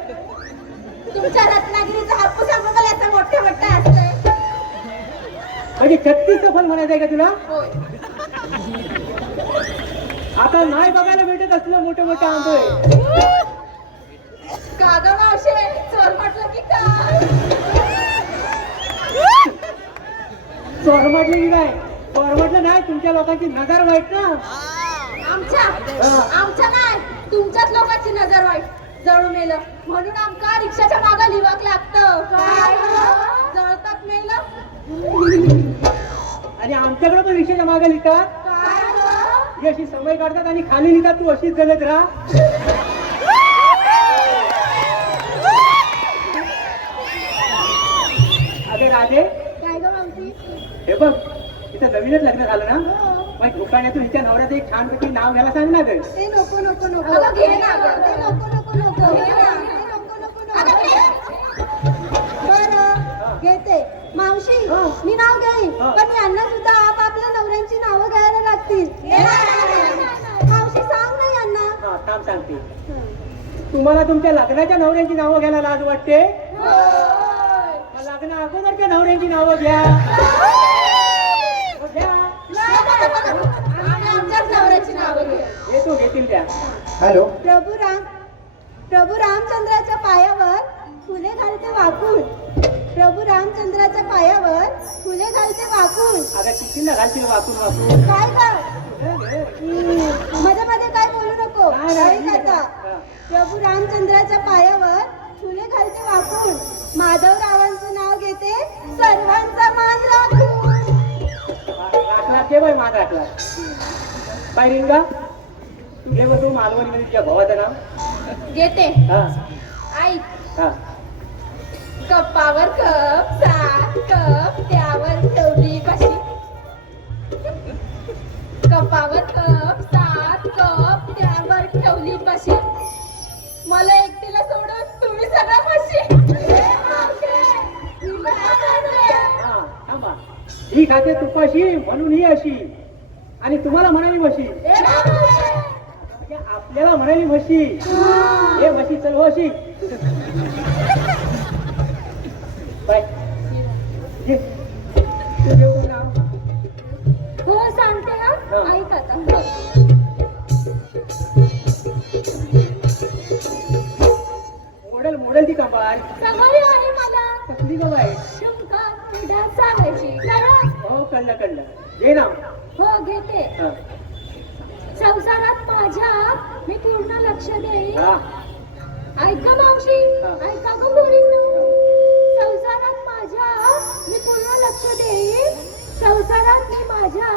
तुमच्या रत्नागिरीचा हापूस आंबा याचा मोठा असतंय. म्हणजे 36चं फल म्हणायचंय का तुला? होय. आता नाही बघायला भेटत असलं मोठं आंबे. कागा मावशे चोर म्हटलं की काय? चोर म्हटलं की काय? चोर म्हटलं नाही, तुमच्या लोकांची नजर वाईट ना. आमच्या नाही, तुमच्याच लोकांची नजर वाईट. जळू मेलं म्हणून आमका रिक्षाच्या मागं लिवाक लागतं. काय जळतात मेलं. आणि आमच्याकडे पण रिक्षाच्या मागे लिहितात. काय ही अशी सवय काढतात आणि खाली लिहितात तू अशीच जगत राहा. अगे राधे, काय ग मावशी? हे बघ इथं नवीनच लग्न झालं ना. मग दुकानातून हिच्या नवऱ्याचं एक छानपैकी नाव घ्यायला सांग ना ग. ते नको नको नको. अगं घे ना गं. ते नको नको नको. घे ना. ते नको नको नको. बरं घेते. मावशी हा. मी नाव घेईन, हा. पण यांना सुद्धा आपापल्या नवऱ्यांची नावं घ्यायला लागतील. मावशी सांग ना यांना. हा थांब सांगते. तुम्हाला तुमच्या लग्नाच्या नवऱ्यांची नावं घ्यायला लाज वाटते? मग लग्न अगोदरच्या नवऱ्यांची नावं घ्या. मग घ्या. आम्ही आमच्याच नवऱ्याची नावं घेऊ. हे तू घेतील द्या. हॅलो. प्रभू रामचंद्राच्या पायावर फुले घालते वाकून. प्रभू रामचंद्राच्या पायावर फुले घालते वाकून. अगं कितीला घालतील वाकून. काय ग? मध्ये मध्ये काय बोलू नको. नाही. ऐक आता. प्रभू रामचंद्राच्या पायावर फुले घालते वाकून. माधवरावांचं नाव घेते सर्वांचा मान राखून. राखला ते बाय मान राखला. बाय रिंगा तू घे तू मालवणी मध्ये तुझ्या भावाचं नाव घेते. हा ऐक. हा. कपावर कप, सात कप, त्यावर ठेवली पाशी. कपावर कप, सात कप, त्यावर ठेवली पाशी. मला एकटीला सोडून तुम्ही सगळं म्हशी. हा थांबा. ही खाते तुपाशी म्हणून ही अशी आणि तुम्हाला म्हणाली म्हशी. म्हणजे आपल्याला म्हणाली म्हशी. हे म्हशी चल हो अशी. बाय ये. तू घेऊ नाव. हो सांगते ना. हा. ऐक आता. हवी आहे मला. कसली ग बाई? तुमका तुझ्या सांगायची गरज. हो कळलं घे ना. हो घेते. हा. संसारात माझ्या मी पूर्ण लक्ष देईन. हा. ऐका मावशी, हा. ऐका गं पोरींनो. संसारात माझ्या मी पूर्ण लक्ष देईन. संसारात मी माझ्या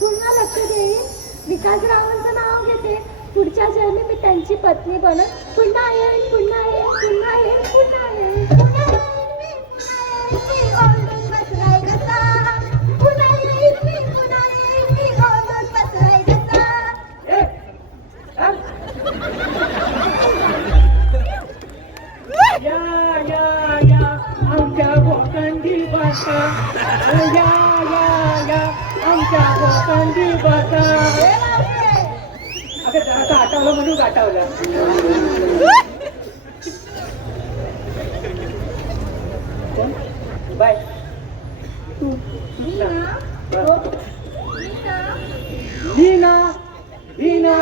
पूर्ण लक्ष देईन. विकासरावांचं नाव घेते. पुढच्या जन्मी मी त्यांची पत्नी बनत पुन्हा येईन, पुन्हा येईन, पुन्हा येईन, पुन्हा येईन, पुन्हा येईन मी, पुन्हा येईन मी ओरडून बसलाय कसा. पुन्हा येईन मी, पुन्हा येईन मी ओरडून बसलाय कसा. ए, चल. या आमच्या गोकंडी भाषा. या आमच्या गोकंडी भाषा. अगं जरासा आठवलं म्हणून गाठवलं. कोण? बाय तू लीना लीना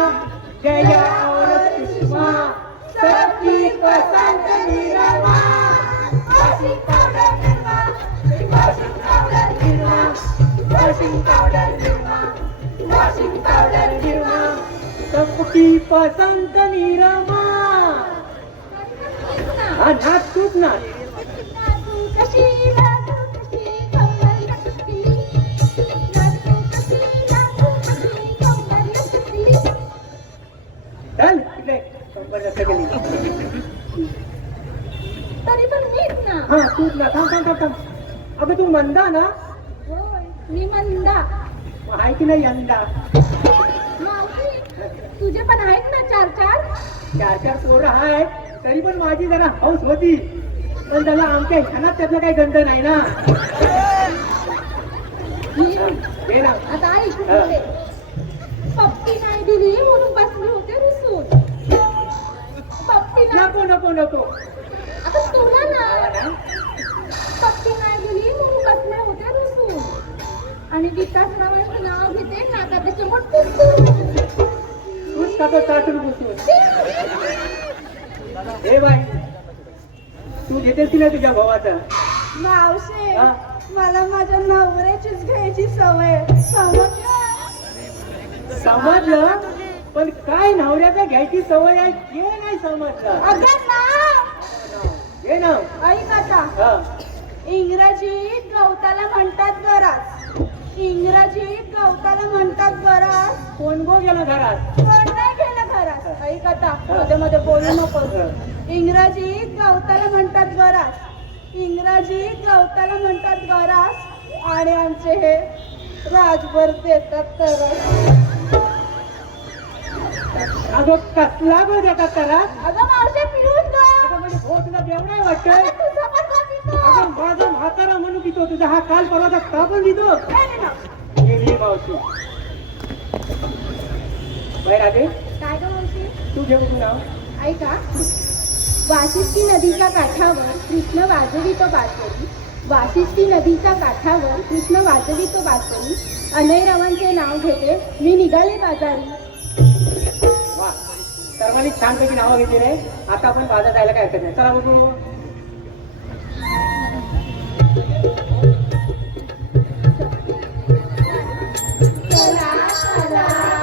जया औरत सुषमा सबकी पसंद Nirma. Washing powder Nirma, washing powder Nirma, washing powder Nirma, washing powder Nirma. सबकी पसंद निरमा. हा नाच तूच नाच. नाचू कशी, नाचू कशी, कमर लचकती. नाचू कशी, कमर लचकती. चल तिकडे कंबर जास्त गेली. तरी पण मीच ना. हा तूच ना. थांब. अगं तू मंदा ना. होय, मी मंदा. मग आहे की नाही यंदा? मावशी, तुझे पण आहेत ना 4 चार पोरं आहेत तरी पण माझी जरा हौस होती. पण त्याला आमच्या ह्यानात त्यातलं काही गंध नाही ना. घे ना. आता ऐक हा. पप्पी नाही दिली म्हणून बसले होते रुसून. पप्पी नाही. नको आता तुला ना पप्पी नाही दिली म्हणून बसले होते रुसून. आणि विकासरावांचं नाव घेते नाकात समोर तूच का तो चाटून बसून. हे बाय तू घेतेस की नाही तुझ्या भावाचा? मावशे, हा? मला माझ्या नवऱ्याचीच घ्यायची सवय. समजलं पण काय नवऱ्याचा घ्यायची सवय आहे हे नाही समजलं. अगं ना, घे ना. ऐक आता. हा. इंग्रजीत गवताला म्हणतात गरास. इंग्रजीत गवताला म्हणतात गरास. कोण गो गेला घरात? कोण नाही गेलं घरात. ऐक आता, मध्ये मध्ये बोलू नको. हा. इंग्रजीत गवताला म्हणतात गरास. इंग्रजीत गवताला म्हणतात गरास. आणि आमचे हे राजभर देतात तरस. अगं कसला गो देतात त्याला? अगं मावशे, पिऊन गं. अगं म्हणजे हो तुला देवणार वाटतंय? अगं, तुझं पण का पितो? अगं माझा म्हातारा म्हणून पितो. तुझा हा काल परवाचा का पण पितो? नाही ना. गेली मावशी. बाय राधे काय गं मावशी? तू घेऊ तू नाव. ऐका. वाशिष्ठी नदीच्या काठावर कृष्ण वाजवितो बासरी. वाशिष्ठी नदीच्या काठावर कृष्ण वाजवितो बासरी. अनयरावांचे नाव घेते मी निघाले बाजारी. वा सर्वांनी छानपैकी नावं घेतली रे. आता आपण बाजार जायला काय हरकत नाही. चला बघू. चला चला चला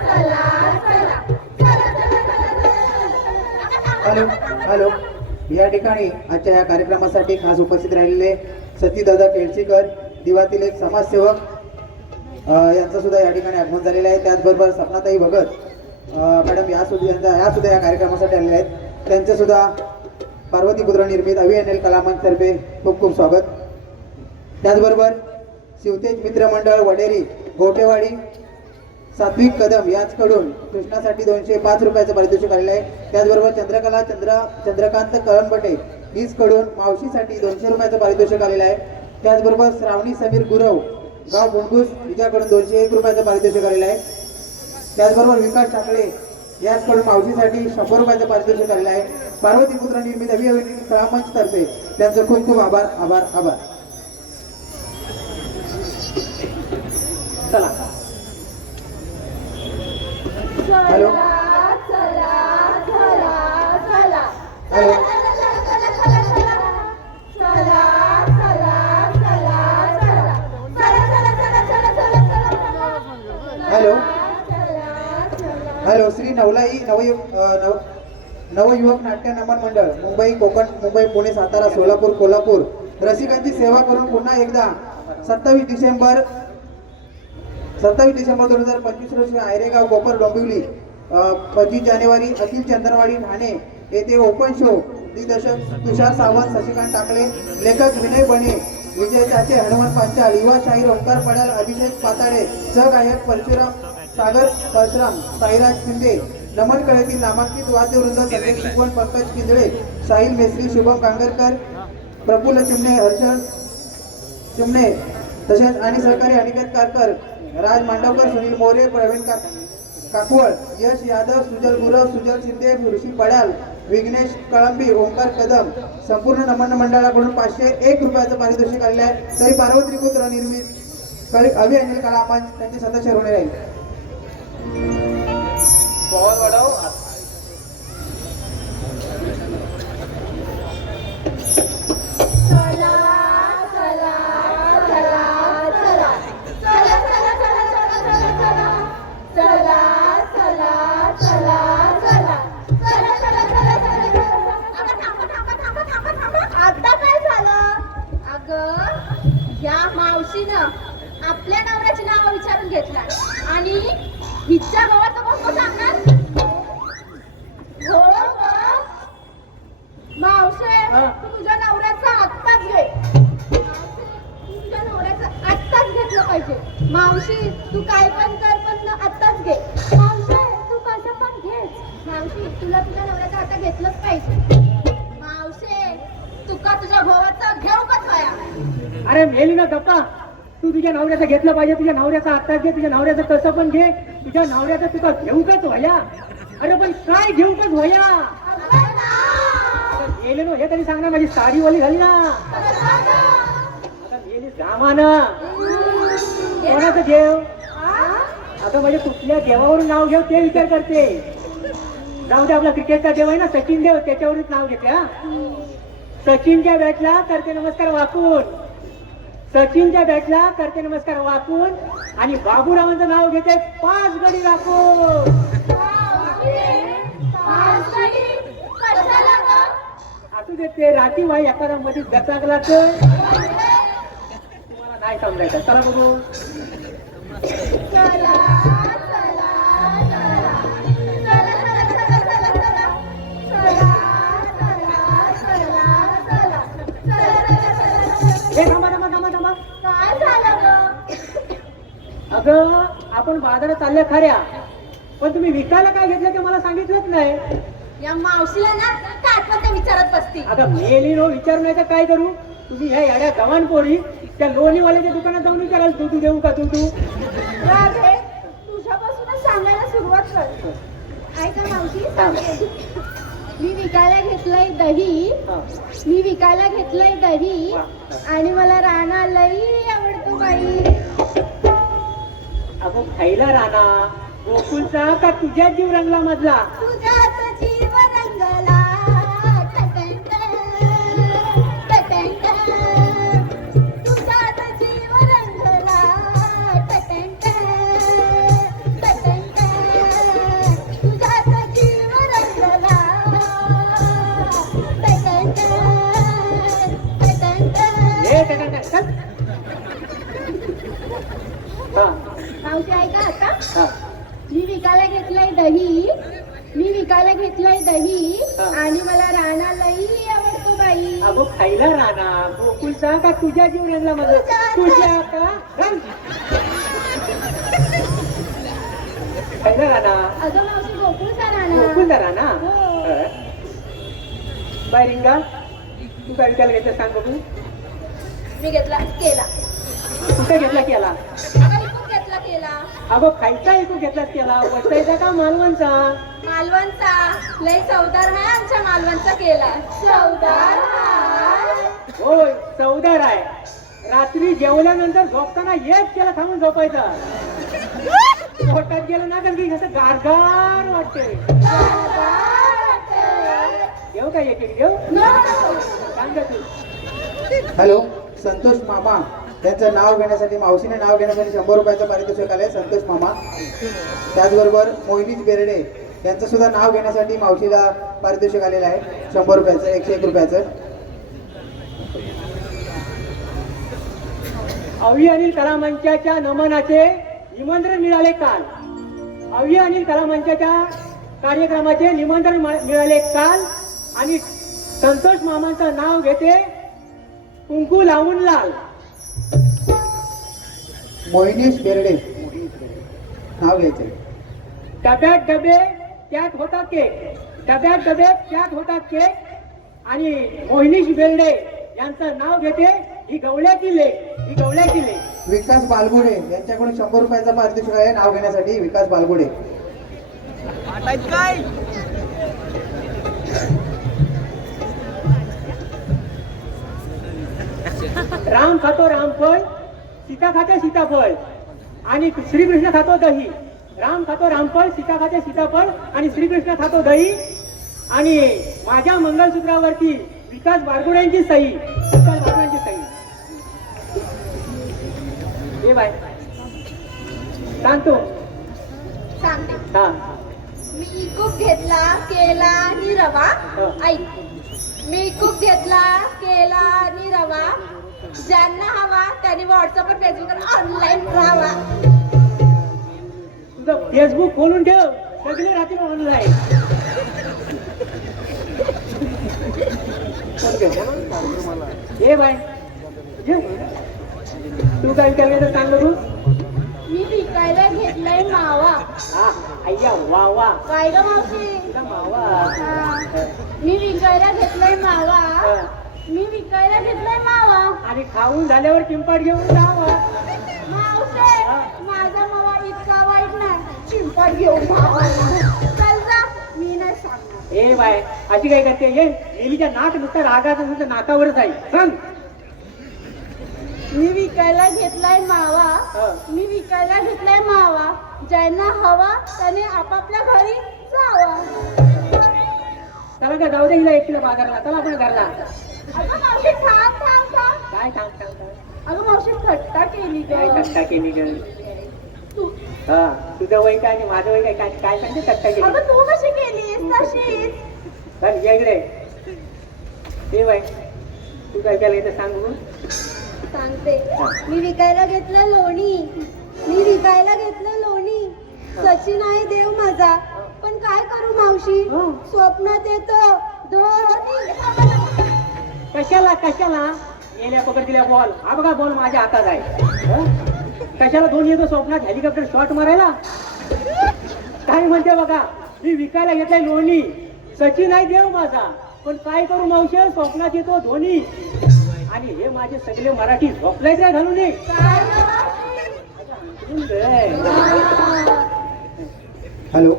चला चला हॅलो. या ठिकाणी आजच्या या कार्यक्रमासाठी खास उपस्थित राहिलेले सतीदादा केळशीकर, दिवातील एक समाजसेवक यांचं सुद्धा या ठिकाणी आगमन झालेलं आहे. त्याचबरोबर सपनाताई भगत मॅडम या सुद्धा या कार्यक्रमासाठी आलेले आहेत. त्यांचे सुद्धा पार्वतीपुत्र निर्मित अभियान कलामंचतर्फे खूप खूप स्वागत. त्याचबरोबर शिवतेज मित्र मंडळ वडेरी गोटेवाडी सात्विक कदम याचकडून कृष्णासाठी 205 रुपयाचं पारितोषिक आलेलं आहे. त्याचबरोबर चंद्रकांत कळंबटे हीचकडून मावशीसाठी 200 रुपयाचं पारितोषिक आलेलं आहे. त्याचबरोबर श्रावणी समीर गुरव गाव गुंडूस हिच्याकडून 201 रुपयाचं पारितोषिक आलेलं आहे. त्याचबरोबर विकास टाकळे याचकडून मावशीसाठी 100 रुपयाचं पारितोषिक आलेलं आहे. पार्वतीपुत्र निर्मित अभियान कलामंचतर्फे त्यांचं खूप खूप आभार आभार आभार. चला hello hello hello hello Shri Navlai Navyuvak Natya नमन मंडळ मुंबई कोकण मुंबई पुणे सातारा सोलापूर कोल्हापूर रसिकांची सेवा करून पुन्हा एकदा 27 डिसेंबर 2025 रोजी आयरेगाव कोपर डोंबिवली 25 जानेवारी अखिल चंदनवाडी ठाणे येथे ओपन शो दिग्दर्शक तुषार सावंत शशिकांत टाकले लेखक विनय बने विजय चाचे हनुमान पांचाळ युवा शाहीर ओंकार पडाल अभिषेक पाताडे सहगायक परशुराम सागर परशुराम साईराज शिंदे नमन कळेतील नामांकित वाद्यवृंद संदेश शिकवण पंकज किंजळे साहिल मेसरी शुभम कांगरकर प्रफुल्ल चिमणे हर्षल चिमणे तसेच आणि सहकारी अनिकेत कारकर राज मांडवकर सुनील मोरे प्रवीण काकवळ यश यादव सुजल गुरव सुजल शिंदे ऋषी पडाल विघ्नेश कळंबी ओंकार कदम संपूर्ण नमन मंडळाकडून 501 रुपयाचं पारितोषिक आलेलं आहे. तरी पार्वतीपुत्र निर्मित अभिअनिल कला मंच त्यांचे सदस्य होणे राहील. आता काय झालं? अगं या मावशीनं आपल्या नवऱ्याचे नाव विचारून घेतलं आणि हिच्या गावाचं कोण सांगणार? हो गं. मावशे तू तुझ्या नवऱ्याचा आत्ताच घे. तुझ्या नवऱ्याचं आत्ताच घेतलं पाहिजे. मावशी तू काय पण कर पण आत्ताच घे. मावशे तू कसं पण घेच. मावशी तुला तुझ्या नवऱ्याचं आता घेतलंच पाहिजे. मावशे तुका तुझ्या भावाचा घेऊ का थोया? अरे मेली ना गप्पा, तू तुझ्या नवऱ्याचं घेतलं पाहिजे, तुझ्या नवऱ्याचं आत्ताच घे, तुझ्या नवऱ्याचं कसं पण घे, तुझ्या नवऱ्याचं तुका घेऊ काच व्हाया. अरे पण काय घेऊ काच व्हाया? मेले नो हे तरी सांग ना, माझी साडी ओली झाली ना. आता मेली जामाना कोणाचं देव? आता म्हणजे कुठल्या देवावरून नाव घेऊ ते विचार करते. जाऊ दे, आपला क्रिकेटचा देव आहे ना सचिन देव, त्याच्यावरच नाव घेते. हा सचिनच्या बॅटला करते नमस्कार वाकून, सचिनच्या बॅटला करते नमस्कार वाकून आणि बाबूरावांचं नाव घेते 5 गडी राखून. असू दे, ते राठी भाई एखादा मध्ये दचाकला तर तुम्हाला नाही समजायचं. चला बघू. हे थांबा थांबा थांबा थांबा. काय झालं गं? अगं आपण बाजारात चालल्या खऱ्या, पण तुम्ही विकायला काय घेतलं ते मला सांगितलंच नाही. या मावशीला ना काय आठवण ते विचारत बसती. आता मेली नो विचारू नाही तर काय करू? तुम्ही ह्या येड्या गव्हाण पोरी त्या लोणीवाल्याच्या दुकानात जाऊन विचाराल तू देऊ का तू राधे तुझ्यापासूनच सांगायला सुरुवात कर. ऐका मावशी सांगते. मी विकायला घेतलंय दही, मी विकायला घेतलंय दही आणि मला राणा लई आवडतो बाई. अगो खायला राणा गोकुलचा का तुझ्या जीव रंगला मधला? तुझ्यात जीव रंगला तुझ्यात जीव रंगला तुझ्यात जीव रंगला हे टटन चल. हा मावशी ऐका आता. हा मी विकायला घेतलंय दही, मी विकायला घेतलंय दही आणि मला राणा लई आवडतो बाई. अगो खायला राणा गोकुलचा का तुझ्या जीव रंगला माझा? तुझ्या का रंग खायला राणा अगं मावशी गोकुळचा राणा. गोकुलचा राणा. हो. बाय रिंगा तू काय विकायला घेतलं सांग बघू. मी घेतला केला. कुठे घेतला केला? ऐकून घेतला केला. अगो खायचा ऐकू घेतलास केला, वसायचा का मालवणचा? मालवणचा. लई चवदार आहे आमच्या मालवणचा केला. चवदार आहे. होय चवदार आहे. रात्री जेवल्यानंतर झोपताना एक केला थांबून झोपायचा. पोटात गेलं ना कारण की कसं गारगार वाटते येऊ का एक एक येऊ सांग तू हॅलो, संतोष मामा त्यांचं नाव घेण्यासाठी, मावशीने नाव घेण्यासाठी 100 रुपयाचं पारितोषिक आलंय. संतोष मामा. त्याचबरोबर मोहिनीश बेर्डे यांचं सुद्धा नाव घेण्यासाठी मावशीला पारितोषिक आलेलं आहे 100 रुपयाचं, 101 रुपयाचं. अवि अनिल कला मंचाच्या नमनाचे निमंत्रण मिळाले काल. अवि अनिल कला मंचाच्या कार्यक्रमाचे निमंत्रण मिळाले काल आणि संतोष मामांचं नाव घेते कुंकू लावून लाल. मोहिनीश बेर्डे नाव घ्यायचंय. डब्यात डबे त्यात होता केक, डब्यात डबे त्यात होता केक आणि मोहिनीश बेर्डे यांचं नाव घेते ही गवळ्याची लेक, ही गवळ्याची लेक. विकास बालगुडे यांच्याकडून 100 रुपयाचं पारितोषिक आहे नाव घेण्यासाठी. विकास बालगुडे. राम खातो रामफळ, सीता खाते सीताफळ आणि श्रीकृष्ण खातो दही. राम खातो रामफळ, सीता खाते सीताफळ आणि श्रीकृष्ण खातो दही आणि माझ्या मंगळसूत्रावरती विकास बारगुड्यांची सही, विकास बारगुड्यांची सही. हे बाय सांगतो. सांगते. हा मी खूप घेतला केला आणि रवा. हा. ऐक. मी खूप घेतला केला आणि रवा. ज्यांना हवा त्यांनी व्हॉट्सअपवर फेसबुकवर ऑनलाईन राहावा. तुझं फेसबुक खोलून ठेव, सगळे राहतील ऑनलाईन. हे बाय ये. तू काय विचारलं सांग बघू. मी विकायला घेतलाय मावा. हा अय्या वा वा काय ग मावशी? तुला मावा. हा. मी विकायला घेतलाय मावा. हा. मी विकायला घेतलाय मावा. आणि खाऊन झाल्यावर चिंपाट घेऊन जावा. मावशे, माझा मावा इतका वाईट नाही. चिंपट घेऊन मावा. चल जा, मी नाही सांगणार. ए बाय अशी काय करते ये नेहमीच्या नाक नुसतं रागाचं नुसतं नाकावरच आहे. सांग. मी विकायला घेतलाय मावा. हा. मी विकायला घेतलाय मावा. ज्यांना हवा त्याने आपापल्या घरी जावा. चला का जाऊ दे हिला एकटीला बाजारला. चला आपण घरला. अगं मावशी थांब थांब थांब. काय सांग अगं मावशी थट्टा केली काय ग. कट्टा केली ग. तू हा तुझं वय काय आणि माझं वय काय काय काय सांगते कट्टा केली. अगं तू कशी केलीस तशीच. चल ये इकडे. ते बाय तू काय केलं इथं सांग बघू. सांगते. मी विकायला घेतलं लोणी. मी विकायला घेतलं लोणी. सचिन आहे देव माझा, पण काय करू मावशी, स्वप्नात येतं धोनी. कशाला कशाला येल्या पकड दिल्या बॉल. हा बघा बॉल माझ्या हातात आहे. हं? कशाला दोन येतो स्वप्नात हेलिकॉप्टर शॉट मारायला. काय म्हणते बघा. मी विकायला घेतलाय लोणी. सचिन आहे देव माझा, पण काय करू मावशी स्वप्नात येतो धोनी. आणि हे माझे सगळे मराठी झोपलाय काय घालून नये. हॅलो,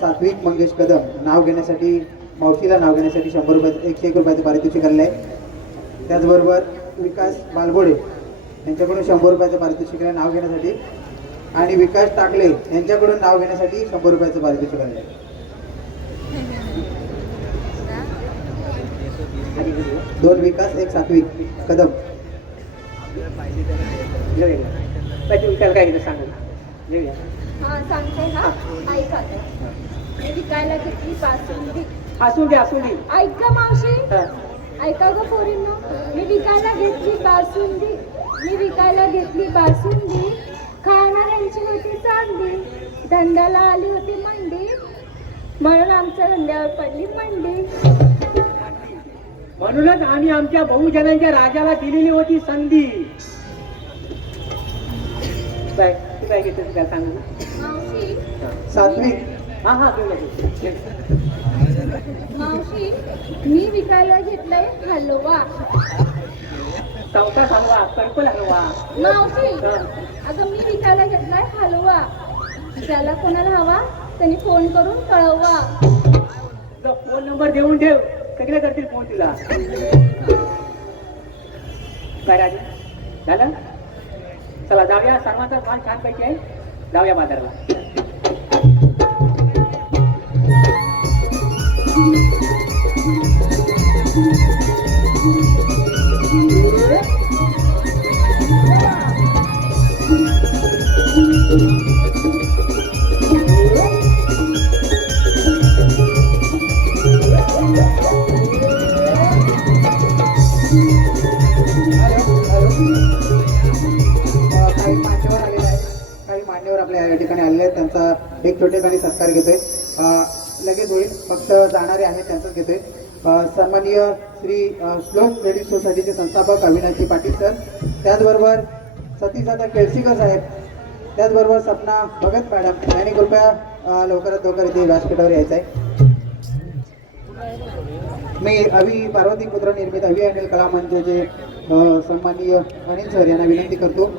सात्विक मंगेश कदम नाव घेण्यासाठी, मावशीला नाव घेण्यासाठी 100 रुपयाचं, 101 रुपयाचं पारितोषिक आलेलं आहे. त्याचबरोबर विकास बालगोडे यांच्याकडून 100 रुपयाचं पारितोषिक आहे नाव घेण्यासाठी. आणि विकास टाकले यांच्याकडून नाव घेण्यासाठी 100 रुपयाचं पारितोषिक आलेलं आहे. 2 विकास, 1 सात्विक कदम. विकायला काय सांग. हा सांगते ना. ऐका. मी विकायला घेतली बासुंदी. असू दे असू दे. ऐका मावशी. हा. ऐका ग पोरींनो. मी विकायला घेतली बासुंदी. मी विकायला घेतली बासुंदी. खाणाऱ्यांची होती चांदी. धंद्याला आली होती मंडी. म्हणून आमच्या धंद्यावर पडली मंडी. म्हणूनच आम्ही आमच्या बहुजनांच्या राजाला दिलेली होती संधी. काय तू काय घेतलं काय सांग ना. मावशी. सात्विक. हा हा बोला. मावशी, मी विकायला घेतलंय हलवा. चौथा हलवा, पर्पल हलवा. मावशी, हा. अगं मी विकायला घेतलाय हलवा. ज्याला कोणाला हवा त्यांनी फोन करून कळवा. तुझा फोन नंबर देऊन ठेव, सगळे करतील फोन तुला. काय राजे झालं. चला जाऊया. सर्वांचा मान छान पैकी आहे. जाऊया बाजारला. काही मान्यवर आलेले आहेत, काही मान्यवर आपल्या या ठिकाणी आलेले आहेत. त्यांचा एक छोटेखानी सत्कार घेतोय. लगेच होईल, फक्त जाणारे आहेत त्यांचाच घेतोय. सन्माननीय श्री श्लोक लेडीज सोसायटीचे संस्थापक अविनाशजी पाटील सर, त्याचबरोबर सतीशदादा केळशीकर साहेब, त्याचबरोबर सपना भगत मॅडम यांनी कृपया लवकरात लवकर इथे व्यासपीठावर यायचं आहे. मी अभि पार्वती पुत्र निर्मित अभि अनिल कला मंचाचे सन्माननीय अनिल सर यांना विनंती करतो.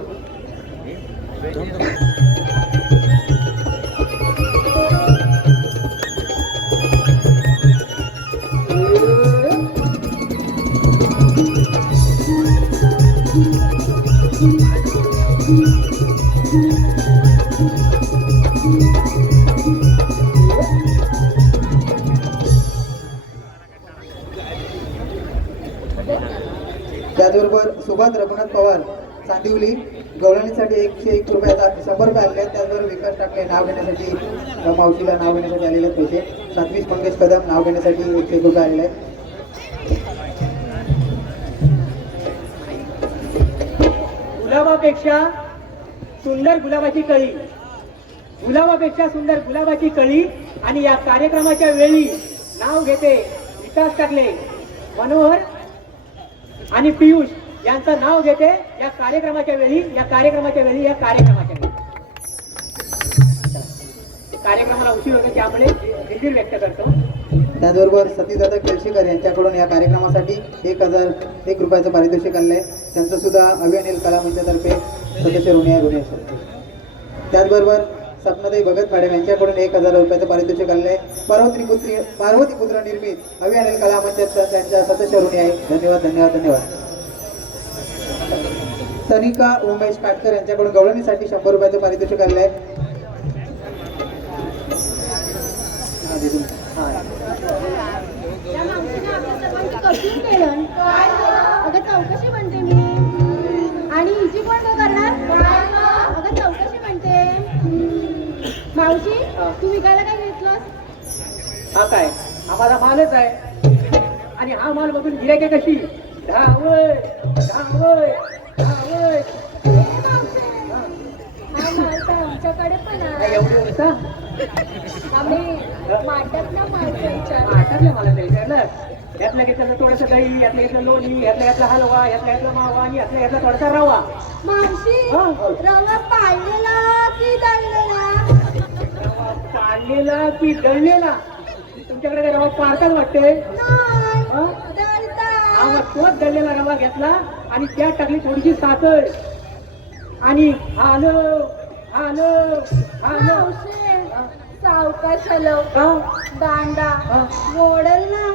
त्याचबरोबर सुभाष रघुनाथ पवार चांदिवली गवळणीसाठी 101 रुपयाचा 100 रुपये आलेले आहेत. त्याचबरोबर विकास टाकले नाव घेण्यासाठी, मावशीला नाव घेण्यासाठी आलेले आहेत पैसे. सात्विक मंगेश कदम नाव घेण्यासाठी 101 रुपये आलेले आहेत. गुलाबापेक्षा सुंदर गुलाबाची कळी, गुलाबापेक्षा सुंदर गुलाबाची कळी. आणि या कार्यक्रमाच्या वेळी नाव घेते विकास टाकले, मनोहर आणि पियुष यांचं नाव घेते या कार्यक्रमाच्या वेळी, या कार्यक्रमाच्या वेळी, या कार्यक्रमाच्या वेळी. कार्यक्रमाला उशीर होतो त्यामुळे दिलगिरी व्यक्त करतो. त्याचबरोबर सतीशदादा केळशीकर यांच्याकडून या कार्यक्रमासाठी 1,001 रुपयाचं पारितोषिक आणलं आहे. त्यांचं सुद्धा अभि अनिल कला मंचातर्फे सदस्य ऋणी असेल. त्याचबरोबर सपनाताई भगत मॅडम यांच्याकडून 1,000 रुपयाचं पारितोषिक आणलं आहे. पार्वती पुत्र निर्मित अभि अनिल कला मंचात त्यांच्या सदस्य ऋणी आहे. धन्यवाद धन्यवाद धन्यवाद. तनिका उमेश काटकर यांच्याकडून गवळणीसाठी 100 रुपयाचं पारितोषिक आणलं आहे. या मावशीने आपल्या सर्वांची कसून केलं. अगं चौकशी म्हणते मी. आणि हिची कोण काय करणार? अगं चौकशी म्हणते. मावशी, तू विकायला काय घेतलंस? हा काय, हा माझा मालच आहे. आणि हा माल बघून गिऱ्हाईके कशी धावय धावय धावय. हा माल तर आमच्याकडे पण आहे. एवढी होता आम्ही माटपला माल द्यायचा. आठवलं मला ते विचारलं. यातलं घेतलं थोडंसं दही, यातलं घेतलं लोणी, यातला घेतला हलवा, यातला घेतला मावा आणि यातला घेतला थोडासा रवा. मावशी, हा. रवा पाळलेला की दळलेला? रवा पाळलेला की दळलेला? तुमच्याकडे काय रवा पाळताच वाटते? नाही, हा? दळता. हा, मग तोच दळलेला रवा घेतला आणि त्यात टाकली थोडीशी साखर आणि आलं आलं आलं. मावशी, सावकाश हलव. का? दांडा हा. मोडल ना.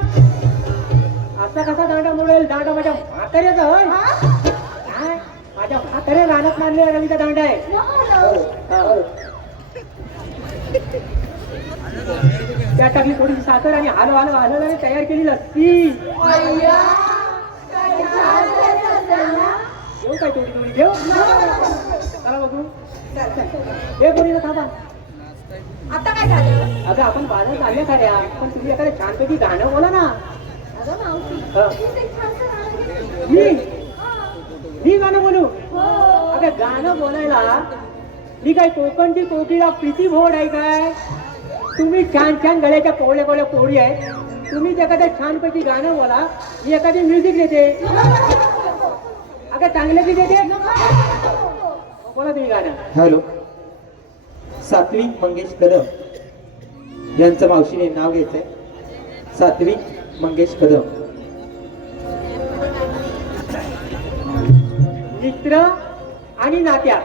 असा कसा दांडा मोडेल? दांडा माझ्या म्हाताऱ्याचा होय. हा? काय? माझ्या म्हाताऱ्या रानात मारलेला रवीचा दांडा आहे. हलव. त्यात टाकली थोडीशी साखर आणि हलव हलव हलव आणि तयार केली लस्सी. अय्या, काय छान झालं असेल ना? घेऊ काय थोडी थोडी घेऊ? चला बघू. हे कोणी थांबा. आता काय झालं? अगं आपण बाजारात आल्या खऱ्या, पण तुम्ही एखाद्या छानपैकी गाणं बोला ना. अगं मावशी, हा. किती छानसं गाणं घेतलं. मी गाणं बोलू? हो. अगं गाणं बोलायला ही काय कोकणची कोकिळा प्रीती भोड आहे काय? तुम्ही छान छान गळ्याच्या कोवळ्या कोवळ्या पोळी आहे. तुम्ही एखाद्या छानपैकी गाणं बोला, मी एखादी म्युझिक देते. अगं चांगलं की देते. बोला तुम्ही गाणं. हॅलो, सात्विक मंगेश कदम यांचं मावशीने नाव घ्यायचंय. सात्विक मंगेश कदम. मित्र आणि नात्यात,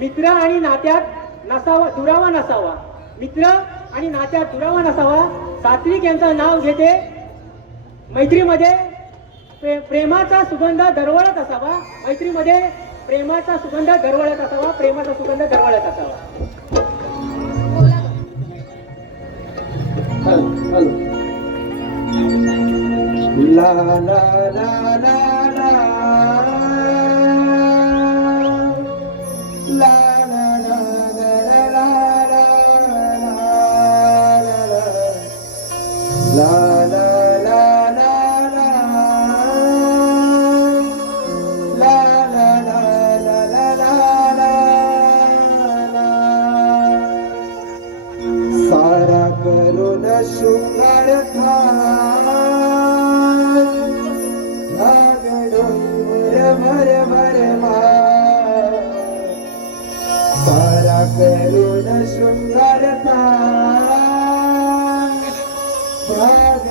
मित्र आणि नात्यात नसावा, दुरावा नसावा. मित्र आणि नात्यात दुरावा नसावा. सात्विक यांचं नाव घेते. मैत्रीमध्ये प्रेमाचा सुगंध दरवळत असावा. मैत्रीमध्ये प्रेमाचा सुगंध दरवळत असावा. प्रेमाचा सुगंध दरवळत असावा. ला ला ला ला ला ला ला सारा करून शृंगार भर भर सारा करून शृंगार भर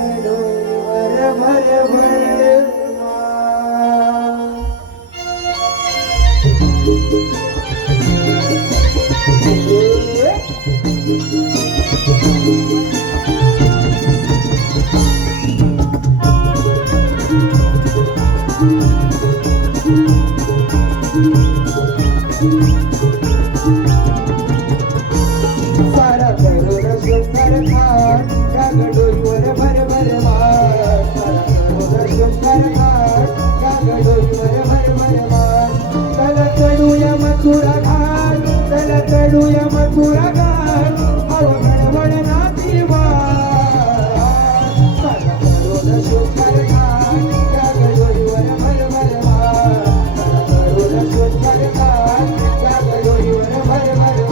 भर भर सारा करून शृंगार गडोईवर भर भर सारा करून शृंगार गडोईवर भर भर चला चढूया मथुरा घाट चला चढूया मथुरा घाट अवघड नाती सारा करून शृंगार गडोईवर भर भर सारा करून शृंगार गडोईवर भर भर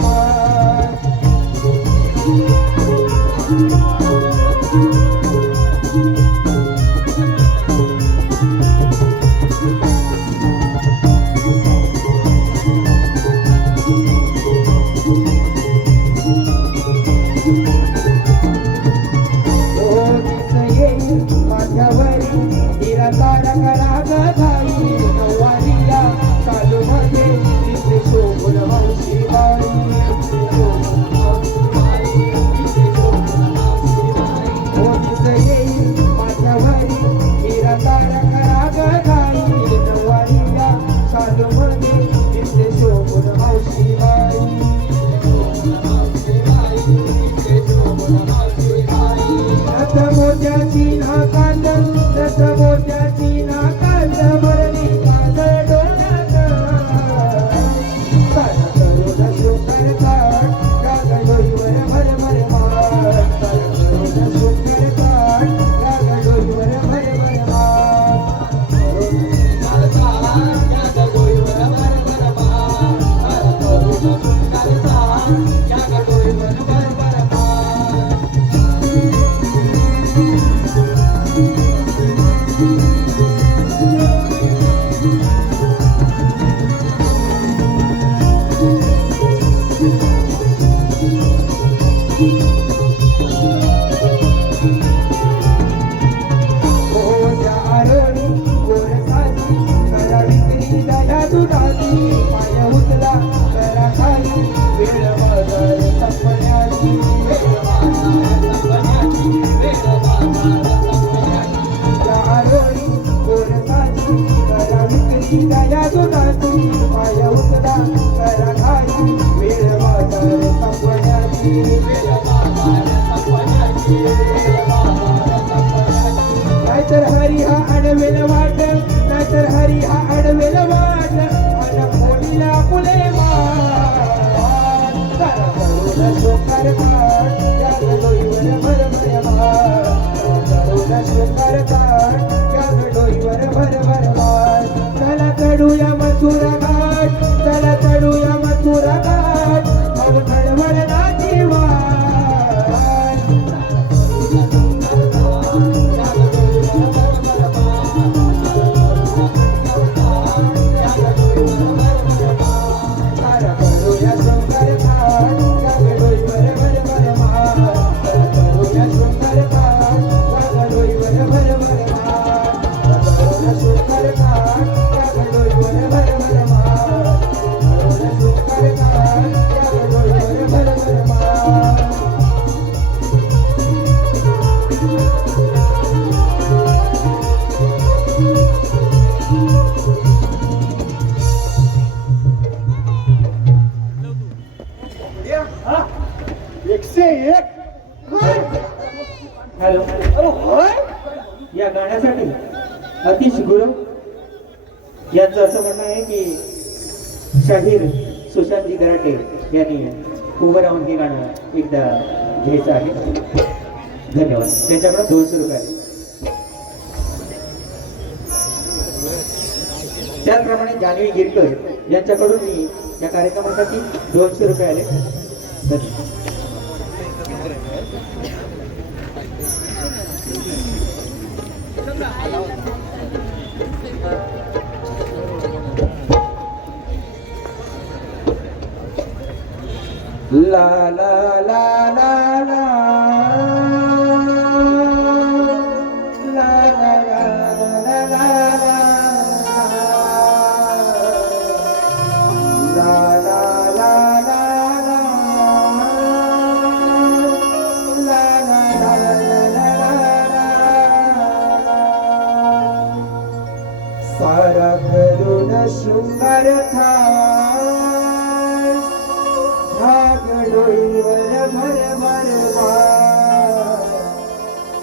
नाहीतर हरी हा अडवेल वाट नाहीतर हरी हा अडवेल वाट अन पोलीला फुले सारा करून शृंगार या गडोईवर भर भर शृंगार या गडोईवर भर भर चला चढूया मथुरा घाट चला चढूया मथुरा घाट अवघड नाची भर भर हॅलो, अरे होय. या गाण्यासाठी अतिश गुरु यांचं असं म्हणणं आहे की शाहीर सुशांतजी गराटे यांनी उभं राहून हे गाणं एकदा घ्यायचं आहे. धन्यवाद. त्यांच्याकडे 200 रुपये आले. त्याचप्रमाणे जान्हवी गिरकर यांच्याकडून मी या कार्यक्रमासाठी 200 रुपये आले. धन्यवाद. ला ला ला ला ला ला ला ला ला सारा करुण शृंगार था डोईवर भर भर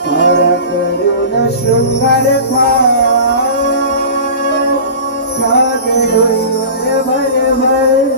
सारा करुण शृंगार था डोईवर भर भर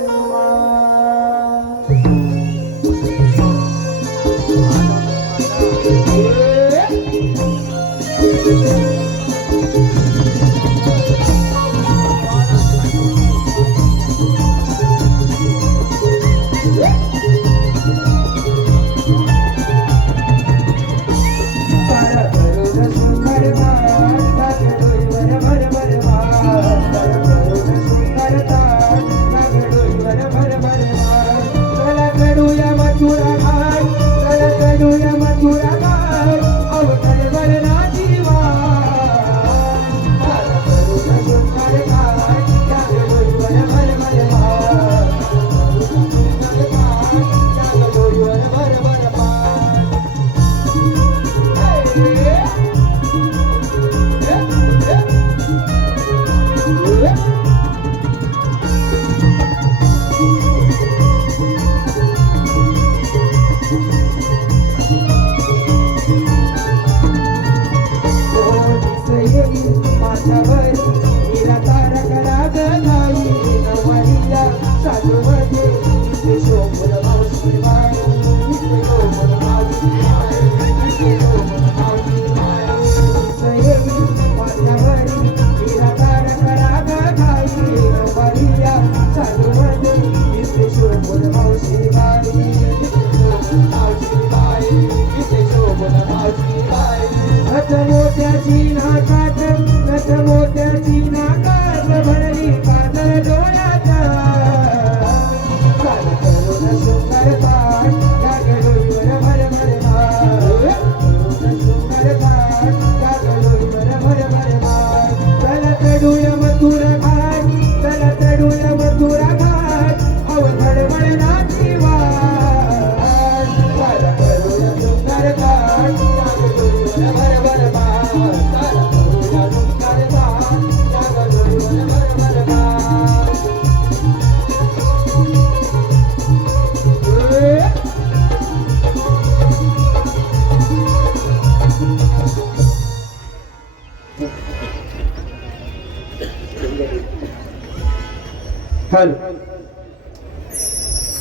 हॅलो,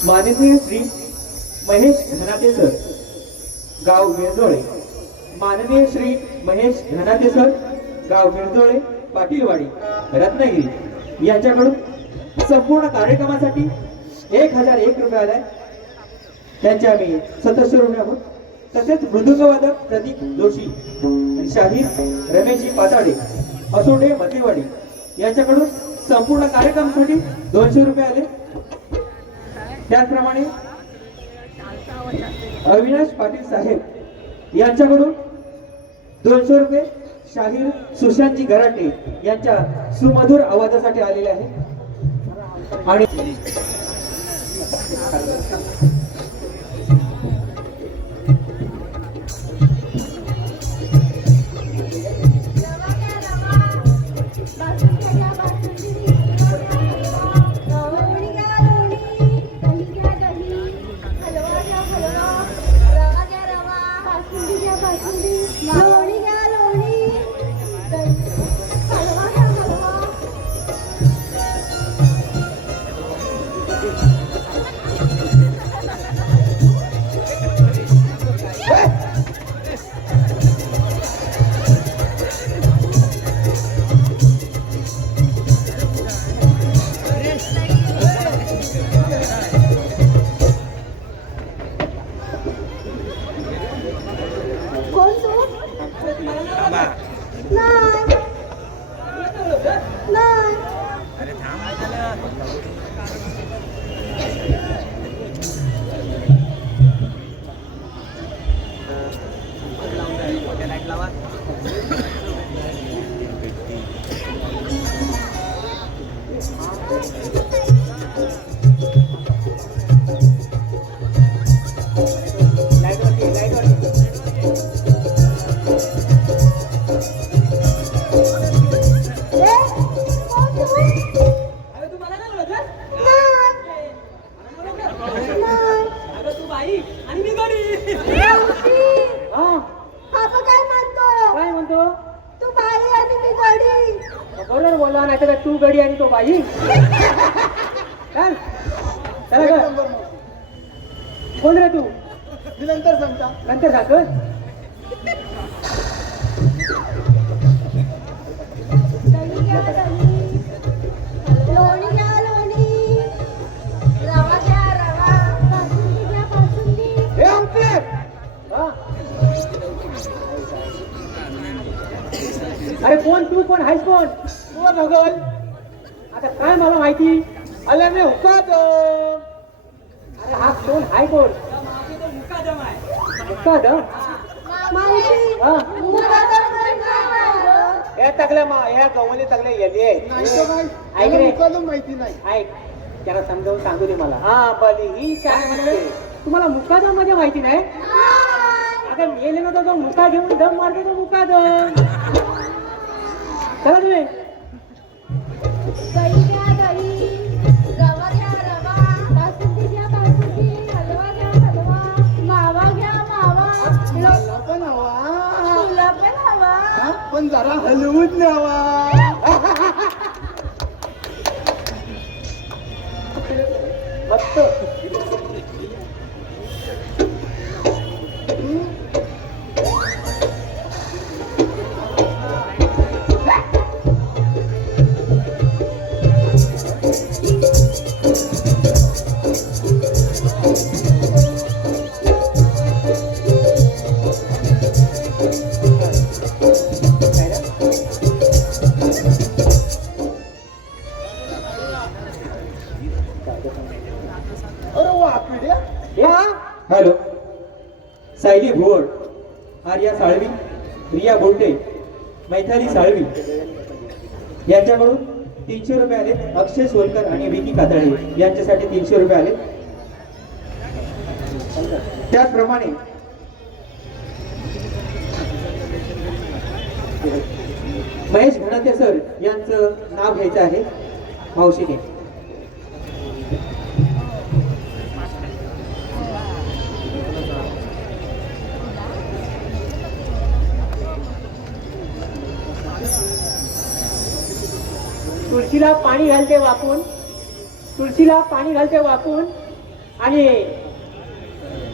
माननीय श्री महेश धनाते सर, गाव विरजोळे. माननीय श्री महेश धनाते सर, गाव विरजोळे, पाटीलवाडी, रत्नागिरी यांच्याकडून संपूर्ण कार्यक्रमासाठी 1001 रुपये आलाय. त्यांचे आम्ही 700 रुपये आहोत. तसेच मृदुंगवादक प्रदीप जोशी आणि शाहीर रमेशजी पाताडे, असोडे, मतिवाडी यांच्याकडून संपूर्ण कार्यक्रमासाठी 200 रुपये आले. त्याचप्रमाणे अविनाश पाटील साहेब यांच्याकडून 200 रुपये शाहीर सुशांतजी गराटे यांच्या सुमधुर आवाजासाठी आलेले आहे. आणि बासुंदी लोणी घ्या लोणी हलवा घ्या हलवा कोण तू नाही नाही काय म्हणतो? तू बाई आणि मी गडी बरोबर बोलला, नाही तर तू गडी आणि तो बाई. चल चला ग. कोण रे तू? मी नंतर सांगता. नंतर सांगतो. लोणी घ्या लोणी रवा घ्या रवा बासुंदी घ्या बासुंदी हे आमचे. हा. अरे कोण तू? कोण आहेस? कोण कोण अगल? आता काय मला माहिती? अरे मी हुकात. अरे हा कोण आहे? कोण मुकादम? मावशी हा. मुकादम करणार. या टाकल्या या गवली टाकल्या येली ऐक रे. मुकादम माहिती नाही. ऐक, त्याला समजावून सांगू दे मला. हा बली ही काय म्हणते? तुम्हाला मुकादम मध्ये माहिती नाही? आता मेले ना तो मुका घेऊन दम मारतो तो मुकादम. चला तुम्ही. दही घ्या दही रवा घ्या रवा बासुंदी घ्या बासुंदी हलवा घ्या हलवा मावा घ्या मावा मला पण हवा. तुला पण हवा हा, पण जरा हलवूच न्यावा. मस्त. अरे वा पिढ्या. हॅलो, सायली भोर, आर्या साळवी, रिया बोलटे, मैथाली साळवी यांच्याकडून 300 रुपये आले. अक्षय सोलकर आणि विकी कातळे यांच्यासाठी 300 रुपये आले. त्याचप्रमाणे महेश घणाते सर यांचं नाव घ्यायचं आहे मावशीने. तुळशीला पाणी घालते वाकून, तुळशीला पाणी घालते वाकून आणि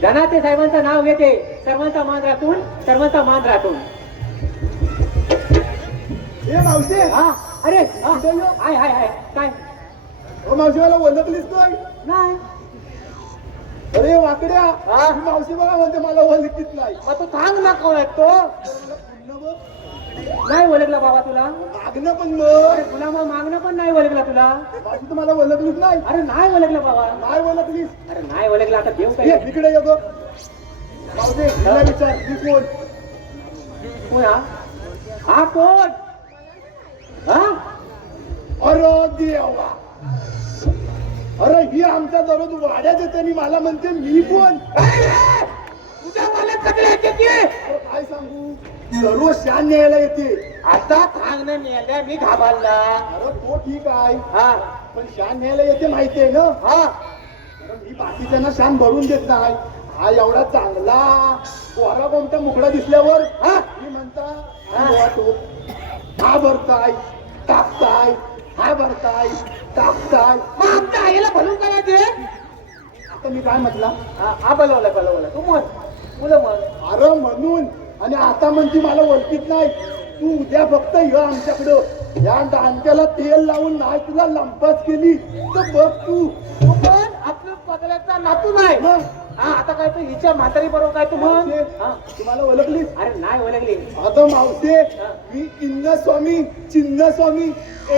धनाते साहेबांचं नाव घेते. सर्वांचा मान राखून, सर्वांचा मान राखून. ए मावशी. हा. अरे हा. हाय हाय हाय. काय? ओ मावशी, मला ओळखलीस नाही? नाही. अरे वाकड्या. हा? ही मावशी बघा म्हणते मला ओळखीत नाही. मग तू सांग ना कोण आहे तो? पुन्हा बघ. नाही ओळखला बाबा तुला? मागणं पण अरे मग. तुला मग मागणं पण नाही ओळखला तुला? मावशी तर मला ओळखलीच नाही. अरे नाही ओळखलं बाबा. नाही ओळखलीस. अरे नाही ओळखलं. आता देऊ ये काय? इकडे येतो. मावशी मला विचार, मी कोण? कोण हा? हा कोण? हा? अरे देवा. अरे ही आमच्या दररोज वाड्यात येते आणि मला म्हणते मी कोण? तुझ्या मला सगळे येते की? अरे काय सांगू, दररोज शान न्यायला येते. आता थांगणं नेल्या मी घाबरला. अरे तो ठीक आहे, हा पण शान न्यायला येते माहितीये ना. हा. अरे मी बाकीच्यांना शान भरून देत नाही. हा एवढा चांगला कोरा कोणता मुकडा दिसल्यावर हा मी म्हणता हा तो हा भरताय टाकताय हा भरताय टाकताय मग आमच्या आईला भरून करायचे आता मी काय म्हटलं हा बोलवलं तू म्हण मुलं म्हण अरे म्हणून आणि आता म्हणती मला ओळखीत नाही तू उद्या फक्त ये आमच्याकडं या दांड्याला तेल लावून नाही तुला लंपास केली तर बघ तू पण आपलं पगड्याचा नातू नाही मग हा आता काय तू हिच्या म्हातारी बरोबर काय तू म्हण मावशे, हा तुम्हाला ओळखलीस अरे नाही ओळखली आता मावशे मी चिन्न स्वामी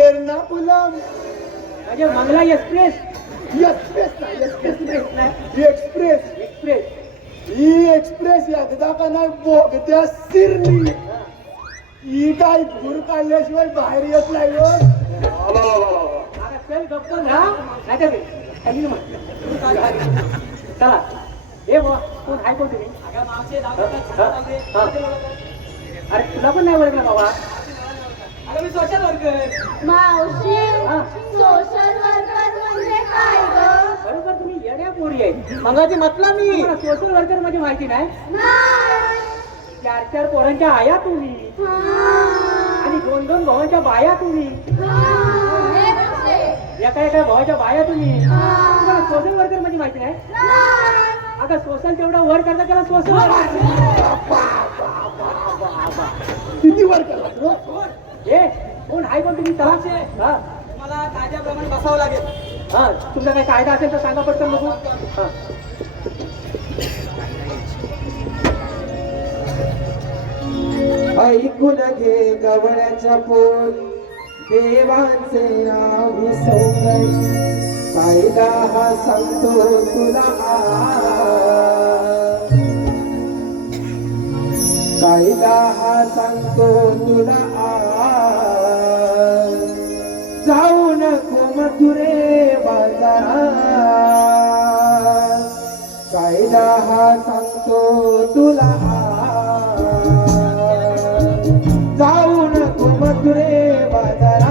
एर्नाकुलम म्हणजे मंगला एक्सप्रेस एक्सप्रेस नाही एक्सप्रेस ही एक्सप्रेस एकदा का नाही बोगद्या शिरली ही काय दूर काढल्याशिवाय बाहेर येत नाही हो. अरे चल गप्प ना नाही तर खाली म्हण चला हे बुवा कोण आहे कोण तुम्ही अरे तुला पण नाही ओळखलं बाबा अरे मी सोशल वर्कर मावशी हा. सोशल वर्कर म्हणजे काय ग? बरोबर तुम्ही येड्या पोरी आहे मंगाची म्हटलं मी सोशल वर्कर म्हणजे माहिती नाही नाही. 4 पोरांच्या आया तुम्ही आणि 2 भावांच्या बाया तुम्ही हे कसे? एका भावाच्या बाया तुम्ही हा. तुम्हाला सोशल वर्कर म्हणजे माहिती नाही नाही. अगं सोशल तेवढा वर करता त्याला सोशल किती वर केला हे कोण आहे कोण तुम्ही चला हा मला कायद्याप्रमाणे बसावं लागेल हा तुमचा काही कायदा असेल तर सांगा पटकन बघू हा ऐकून घे गवळ्याच्या पोट देवांचे नाव विसवलंय कायदा हा सांगतो तुला कायदा हा सांगतो तुला जाऊ नको मथुरे बाजारात कायदा हा सांगतो तुला जाऊ नको मथुरे बाजारात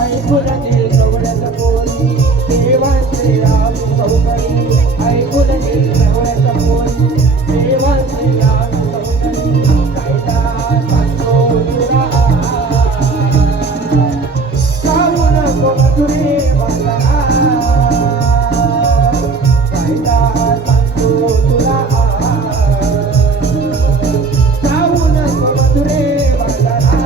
ऐकून घे गवळ्याच्या पोरी देवांचे नाव सौकरी ऐकून घे गवळ्याच्या पोरी देवांचे नाव सौकरी कायदा सांगतो तुला जाऊ नको मथुरे बाजारात कायदा सांगतो तुला जाऊ नको मथुरे बाजारात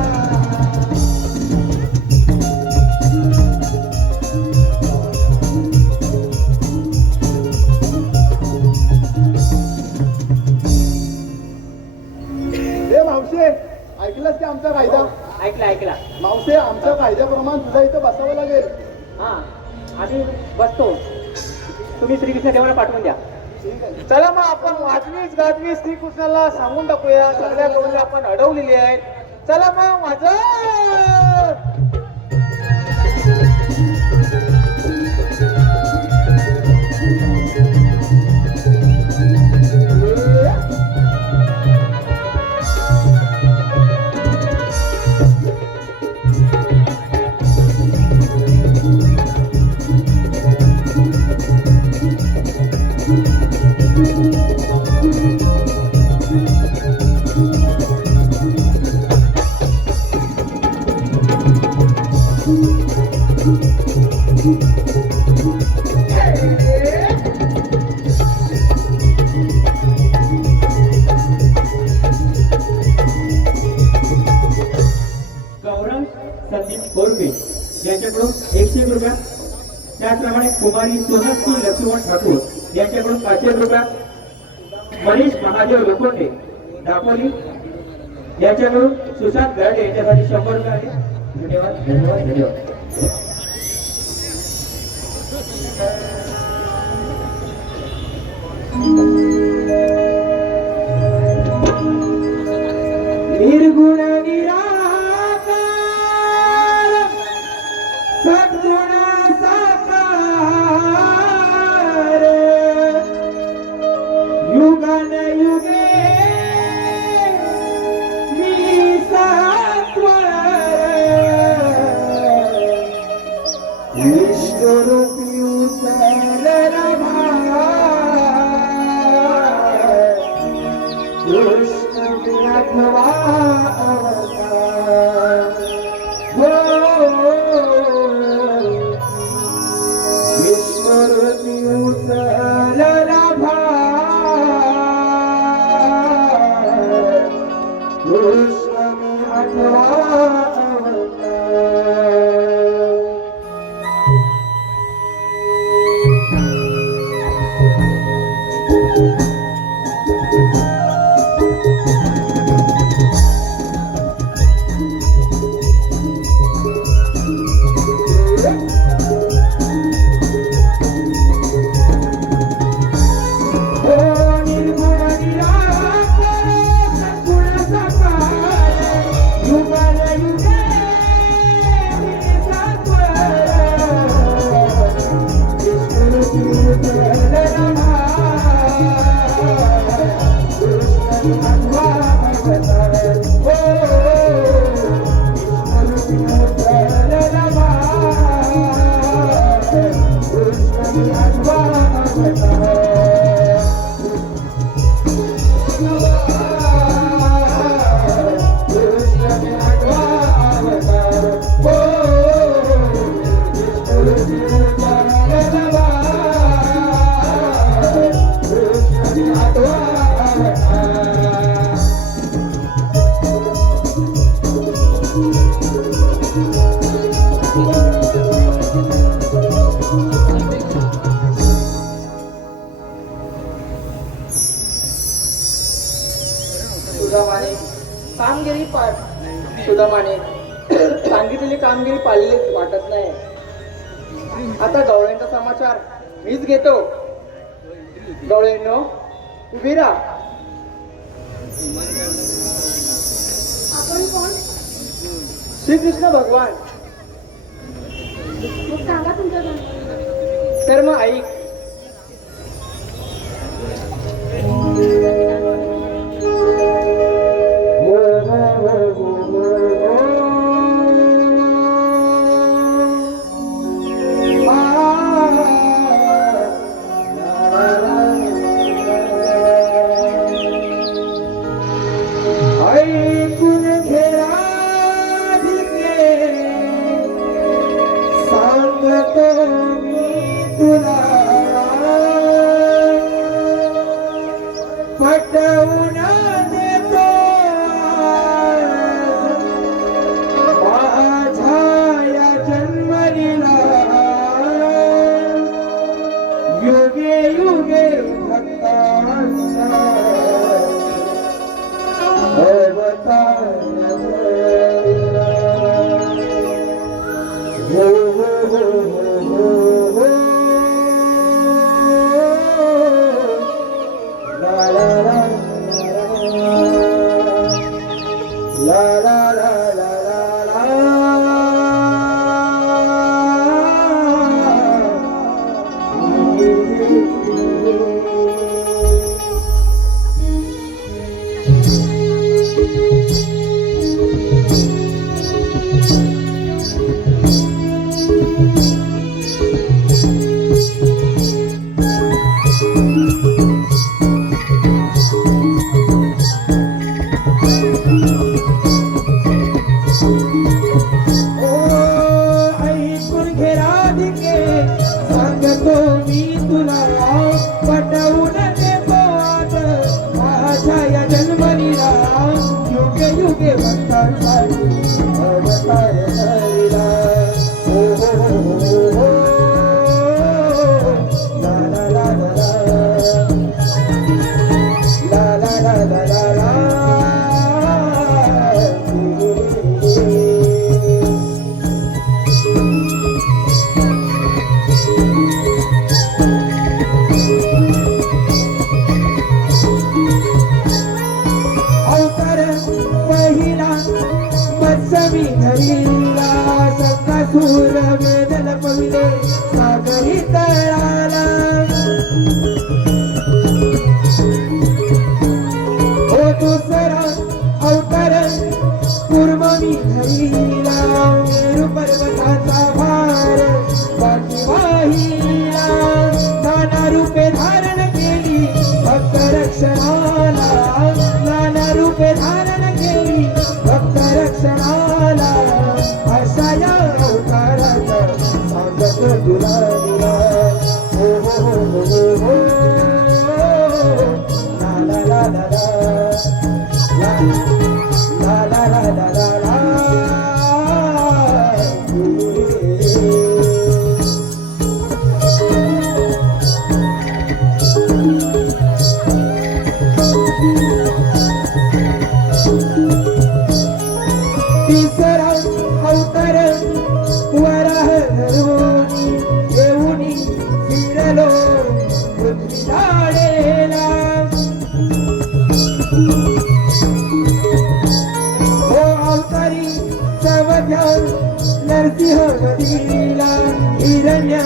हे मावशे ऐकलंस की आमचा कायदा ऐकला मावशे आमच्या कायद्याप्रमाणे तुला इथं बसावं लागेल हा आम्ही बसतो तुम्ही श्रीकृष्ण देवाला पाठवून द्या चला मग आपण वाजवीच गाजवी श्रीकृष्णाला सांगून टाकूया सगळ्या गवळी आपण अडवलेली आहेत चला मग वाजव गौरव संदीप बोरके यांच्याकडून 101 रुपया त्याचप्रमाणे कुमारी सोनस्ती लक्ष्मण ठाकूर यांच्याकडून 500 रुपया मनीष महादेव लोखंडे दापोली यांच्याकडून सुशांत गाडे यांच्यासाठी 100 रुपये आहे धन्यवाद निर्गुण निराकार सद्गुण साकार युगान युगे मी सत्वर विष्णुरूपी उतरला भार आठवा अवतार हो विश्वरूपी उतरला भार कृष्ण मी आठवा अवतार सुदामाने सांगितलेली कामगिरी पाळलीच वाटत नाही. आता गवळ्यांचा समाचार मीच घेतो. गवळ्यांनो उभी राहा. आपण कोण? श्रीकृष्ण भगवान. मग सांगा तुमच्या जन्म. तर मग ऐक. ऐकून घेरा सांगतो मी तुला पटवून देतो माझ्या या जन्मलीला युगे युगे भक्तांचा अवतार हो हो हो हो हो ला ला ला ला ला ला ला ऐकून घे राधिके सांगतो मी तुला पटवून देतो आज माझ्या या जन्मलीला युगे युगे भक्तांसाठी अवतार हरिला हो हो हो हो ला ला ला ला ला ला ला ला ला ला मत्सवी धरीला सकासूर वेदन पविले सागरी तळाला हो दुसरा अवतार कुर्ममी धरीला मेरू पर्वताचा भार बाकी वाहिला नाना रूपे धारण केली भक्त रक्षणाला नाना रूपे रूपे धारण केली भक्त रक्षणाला अशा या अवतारात सांगतो तुला लीला हो हो हो हो हो ला ला ला ला ला ला ला ला ला ला ला तिसरा अवतार वराह धरून येऊनी फिरलो पृथ्वी झाडेला हो अवतारी सर्वज्ञ नरसिंह नदीला हिरण्य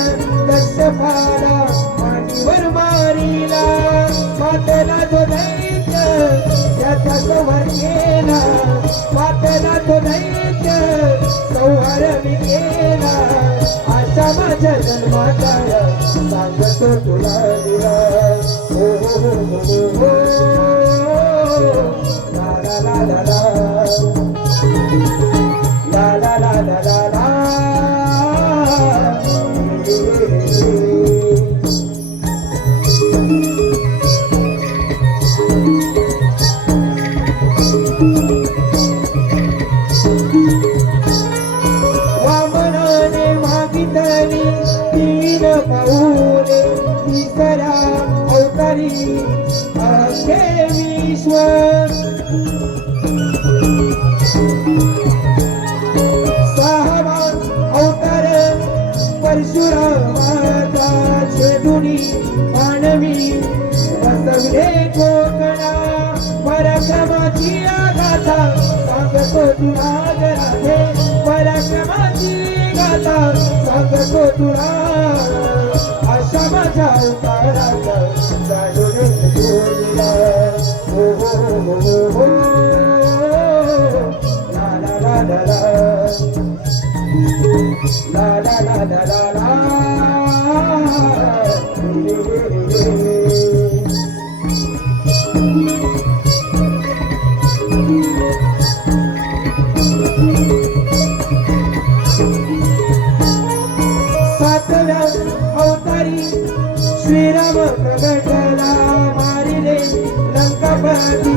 कश्यपाला मांडीवर मारीला मातेला जो दैत्य त्याचा संहार केला मातेला तो दैत्य संहार मी केला अशा माझ्या जन्माचा सांगतो तुला लीला हो हो हो हो हो ला ला ला ला ला ला ला ला ला ला वामनाने मागितली 3 पाऊले तिसरा अवतारी अखे विश्व सहावा अवतार परशुरामाचा छेदुनी मानवी बसवले कोकणा पराक्रमाची गाथा सांगतो तुला राधे पराक्रमाची गाथा सांगतो तुला अशा माझ्या अवताराचा जाणून तुला हो हो हो हो हो ला ला ला ला ला ला ला ला ला ला सातव्या अवतारी श्रीराम प्रगटला मारिले लंकापती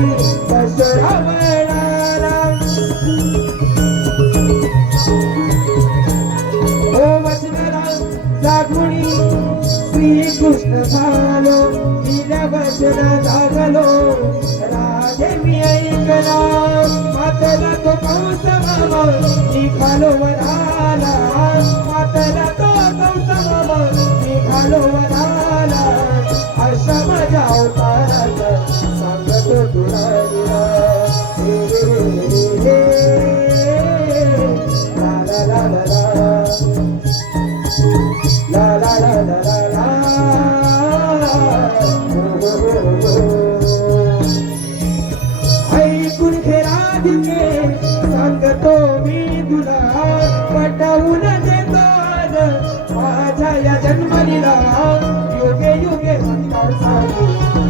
परशुरामाला ओ वचनाला जागुणी श्रीकृष्ण झालो दिल्या वचन जागलो राधे मी ऐकला मातेला तो कंस मामा निघालो वराला मातेला तो कंस मामा निघालो वराला अशा माझ्या अवताराचा सांगतो तुला लीला हे हे हे ला ला ला ला ला ला ला ला ला ला हो हो हो ऐकून घे राधिके सांगतो मी तुला पटवून देतो आज माझ्या या जन्मलीला युगे युगे माणसाची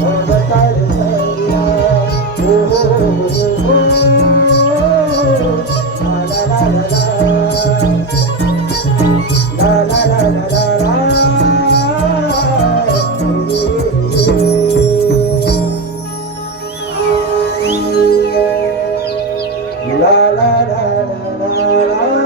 अवतार झाला हो हो हो हो ला ला ला ला ला ला ला ला ला la la la la la la